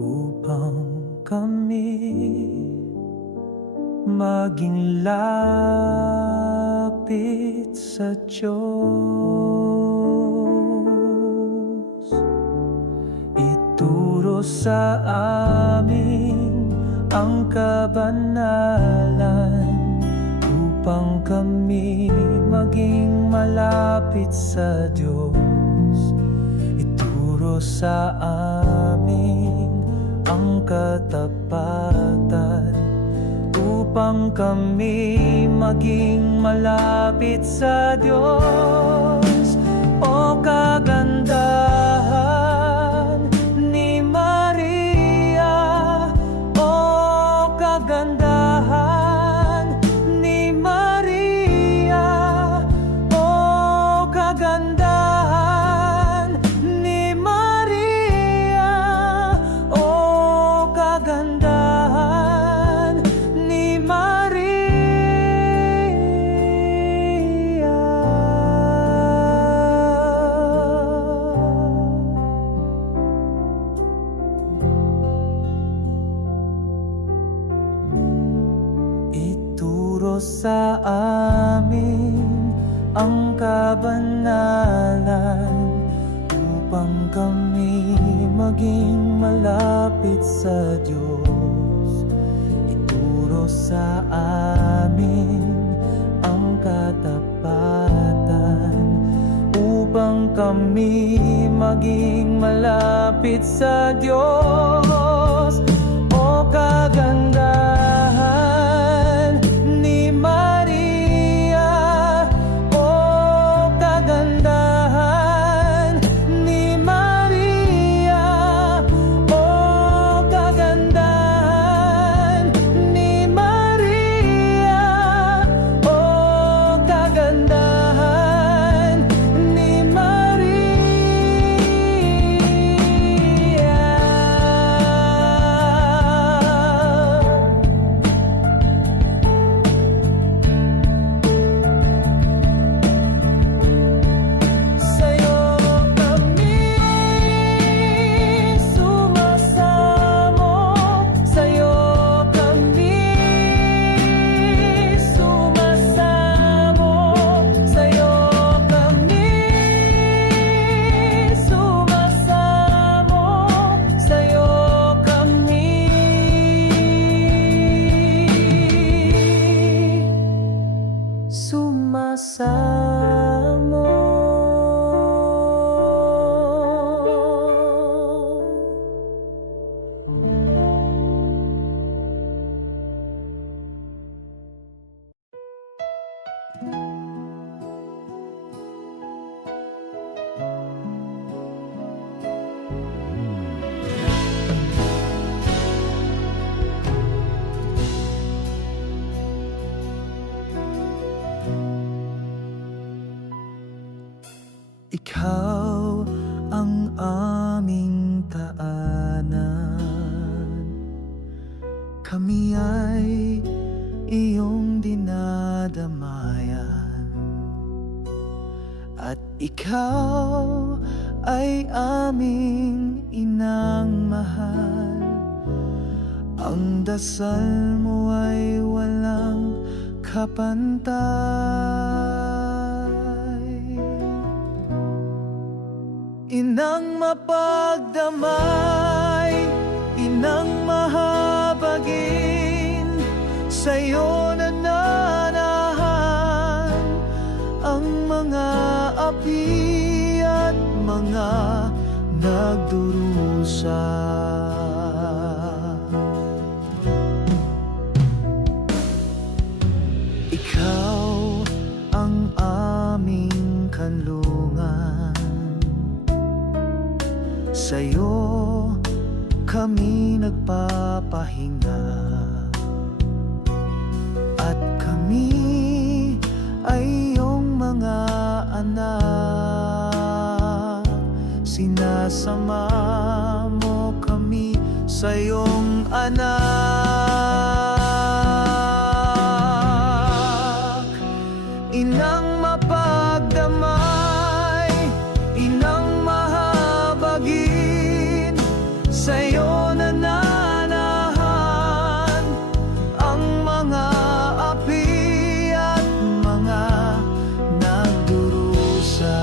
upang kami maging lapit sa Diyos. Ituro sa amin ang kabanalan upang kami maging malapit sa Diyos. Ituro sa amin ang katapatan upang kami maging malapit sa Diyos. O kagandahan ni Maria, o kagandahan ni Maria, o kagandahan ni Maria, o kagandahan ni Maria. Ituro sa amin ang kabanalan upang kami maging malapit sa Diyos. Ituro sa amin ang katapatan upang kami maging malapit sa Diyos. O kagandahan ni Maria, o kagandahan ni Maria, o kagandahan ni Maria, o kagandahan ni Maria. Ikaw ang aming taanan, kami ay iyong dinadamayan, at ikaw ay aming inang mahal. Ang dasal mo ay walang kapantay. Inang mapagdamay, inang mahabagin, sa'yo nananahan ang mga api at mga nagdurusa. Ikaw ang aming kanlungan, sa'yo kami nagpapahinga, at kami ay iyong mga anak. Sinasama mo kami sa iyong anak. Inang mapagdamay, inang mahabagin, sa'yo nananahan ang mga api at mga nagdurusa.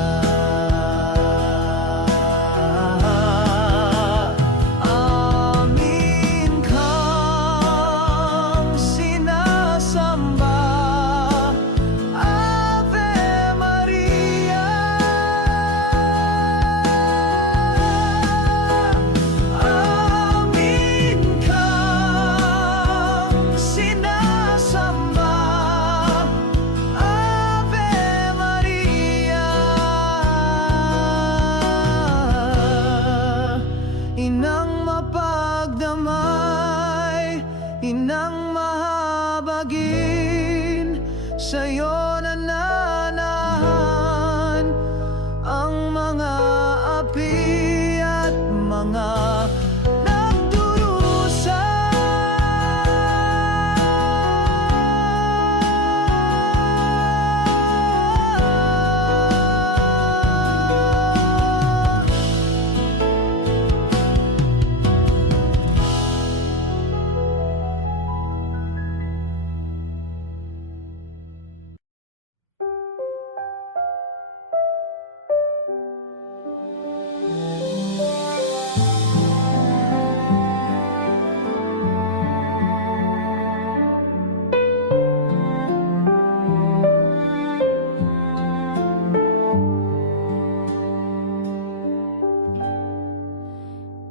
Amin kang sinasamba, Ave Maria. Amin kang sinasamba, Ave Maria. Inang mapagdamay, inang mahabagin, sa'yo nananahan ang mga api at mga nagdurusa.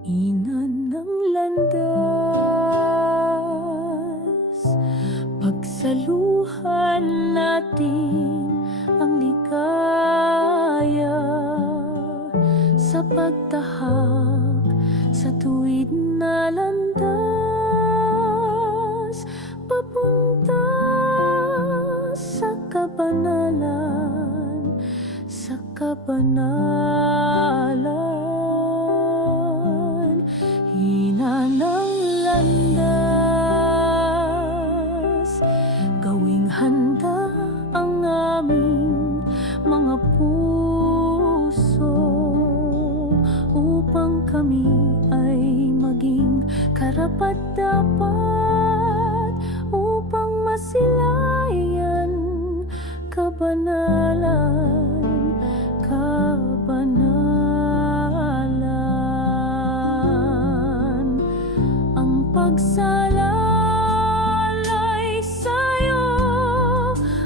Ina ng landas, pagsaluhan natin ang ligaya sa pagtahak sa tuwid na landas, papunta sa kabanalan, sa kabanalan. Hina ng landas, gawing handa ang aming mga puso, upang kami ay maging karapat-dapat, upang masilayan kabanalan, kabanalan. Ang pagsalalay sa'yo,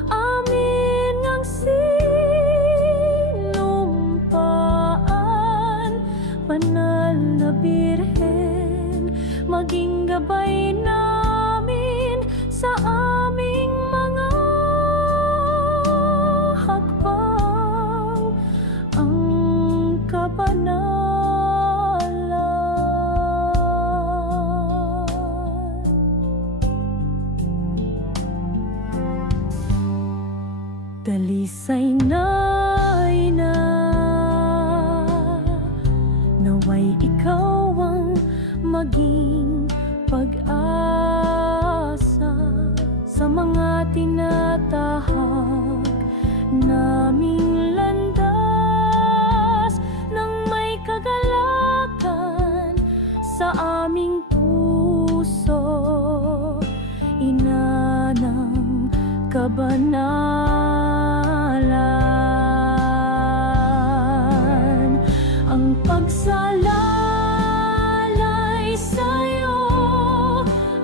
amin ngang sinumpaan, banal na Birhen, maging gabay namin sa aming mga hakbang, ang kabanalan. Dalisay na ina, maging pag-asa sa mga tinatahak naming landas, nang may kagalakan sa aming puso, ina ng kabanalan. Ang pagsalalay sa'yo,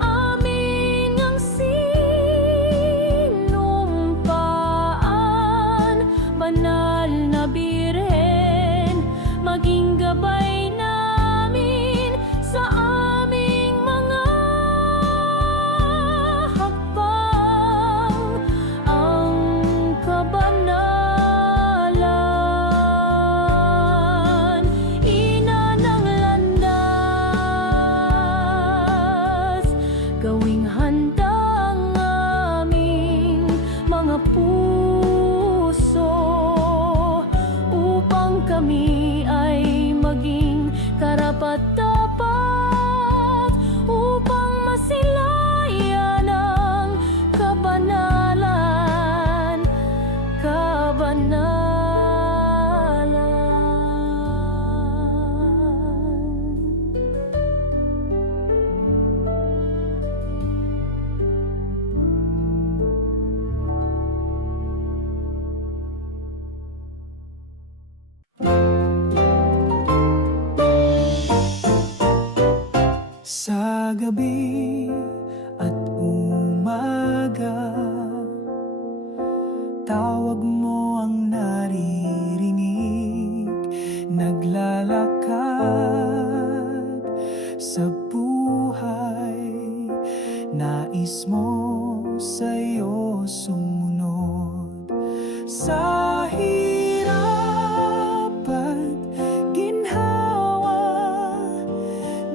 amin ang sinumpaan, banal na birhen, maging gabay namin sa aming mga hakbang. Ang kabanalan, ina ng landas, gawing handa ang aming mga puso, upang kami ay maging karapat-dapat, upang masilayan ang kabanalan, kabanalan. Sa gabi at umaga, tawag mo ang naririnig, naglalakad sa buhay. Nais mo sa'yo sumunod sa hirap at ginhawa.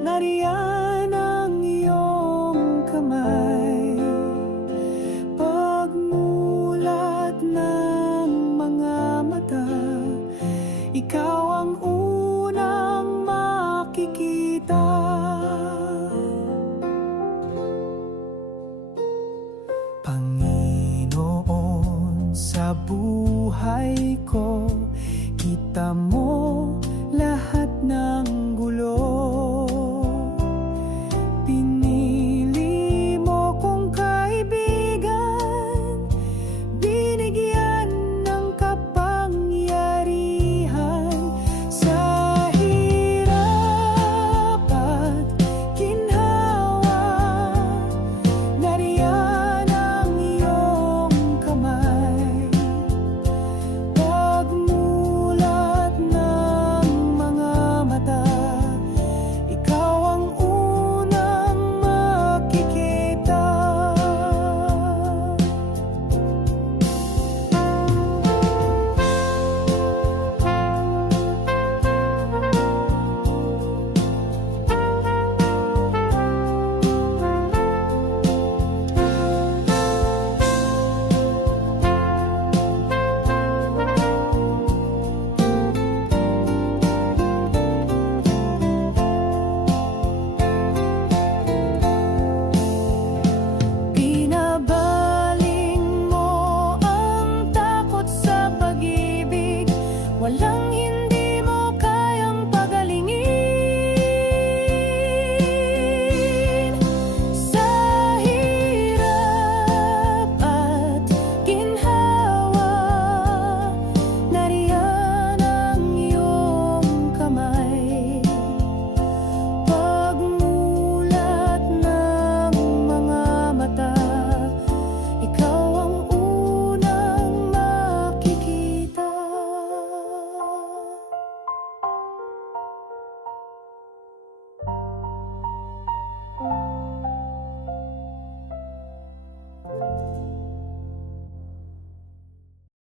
Nariyan ang iyong kamay, pagmulat ng mga mata, ikaw ang unang makikita. Panginoon, sa buhay ko, kita mo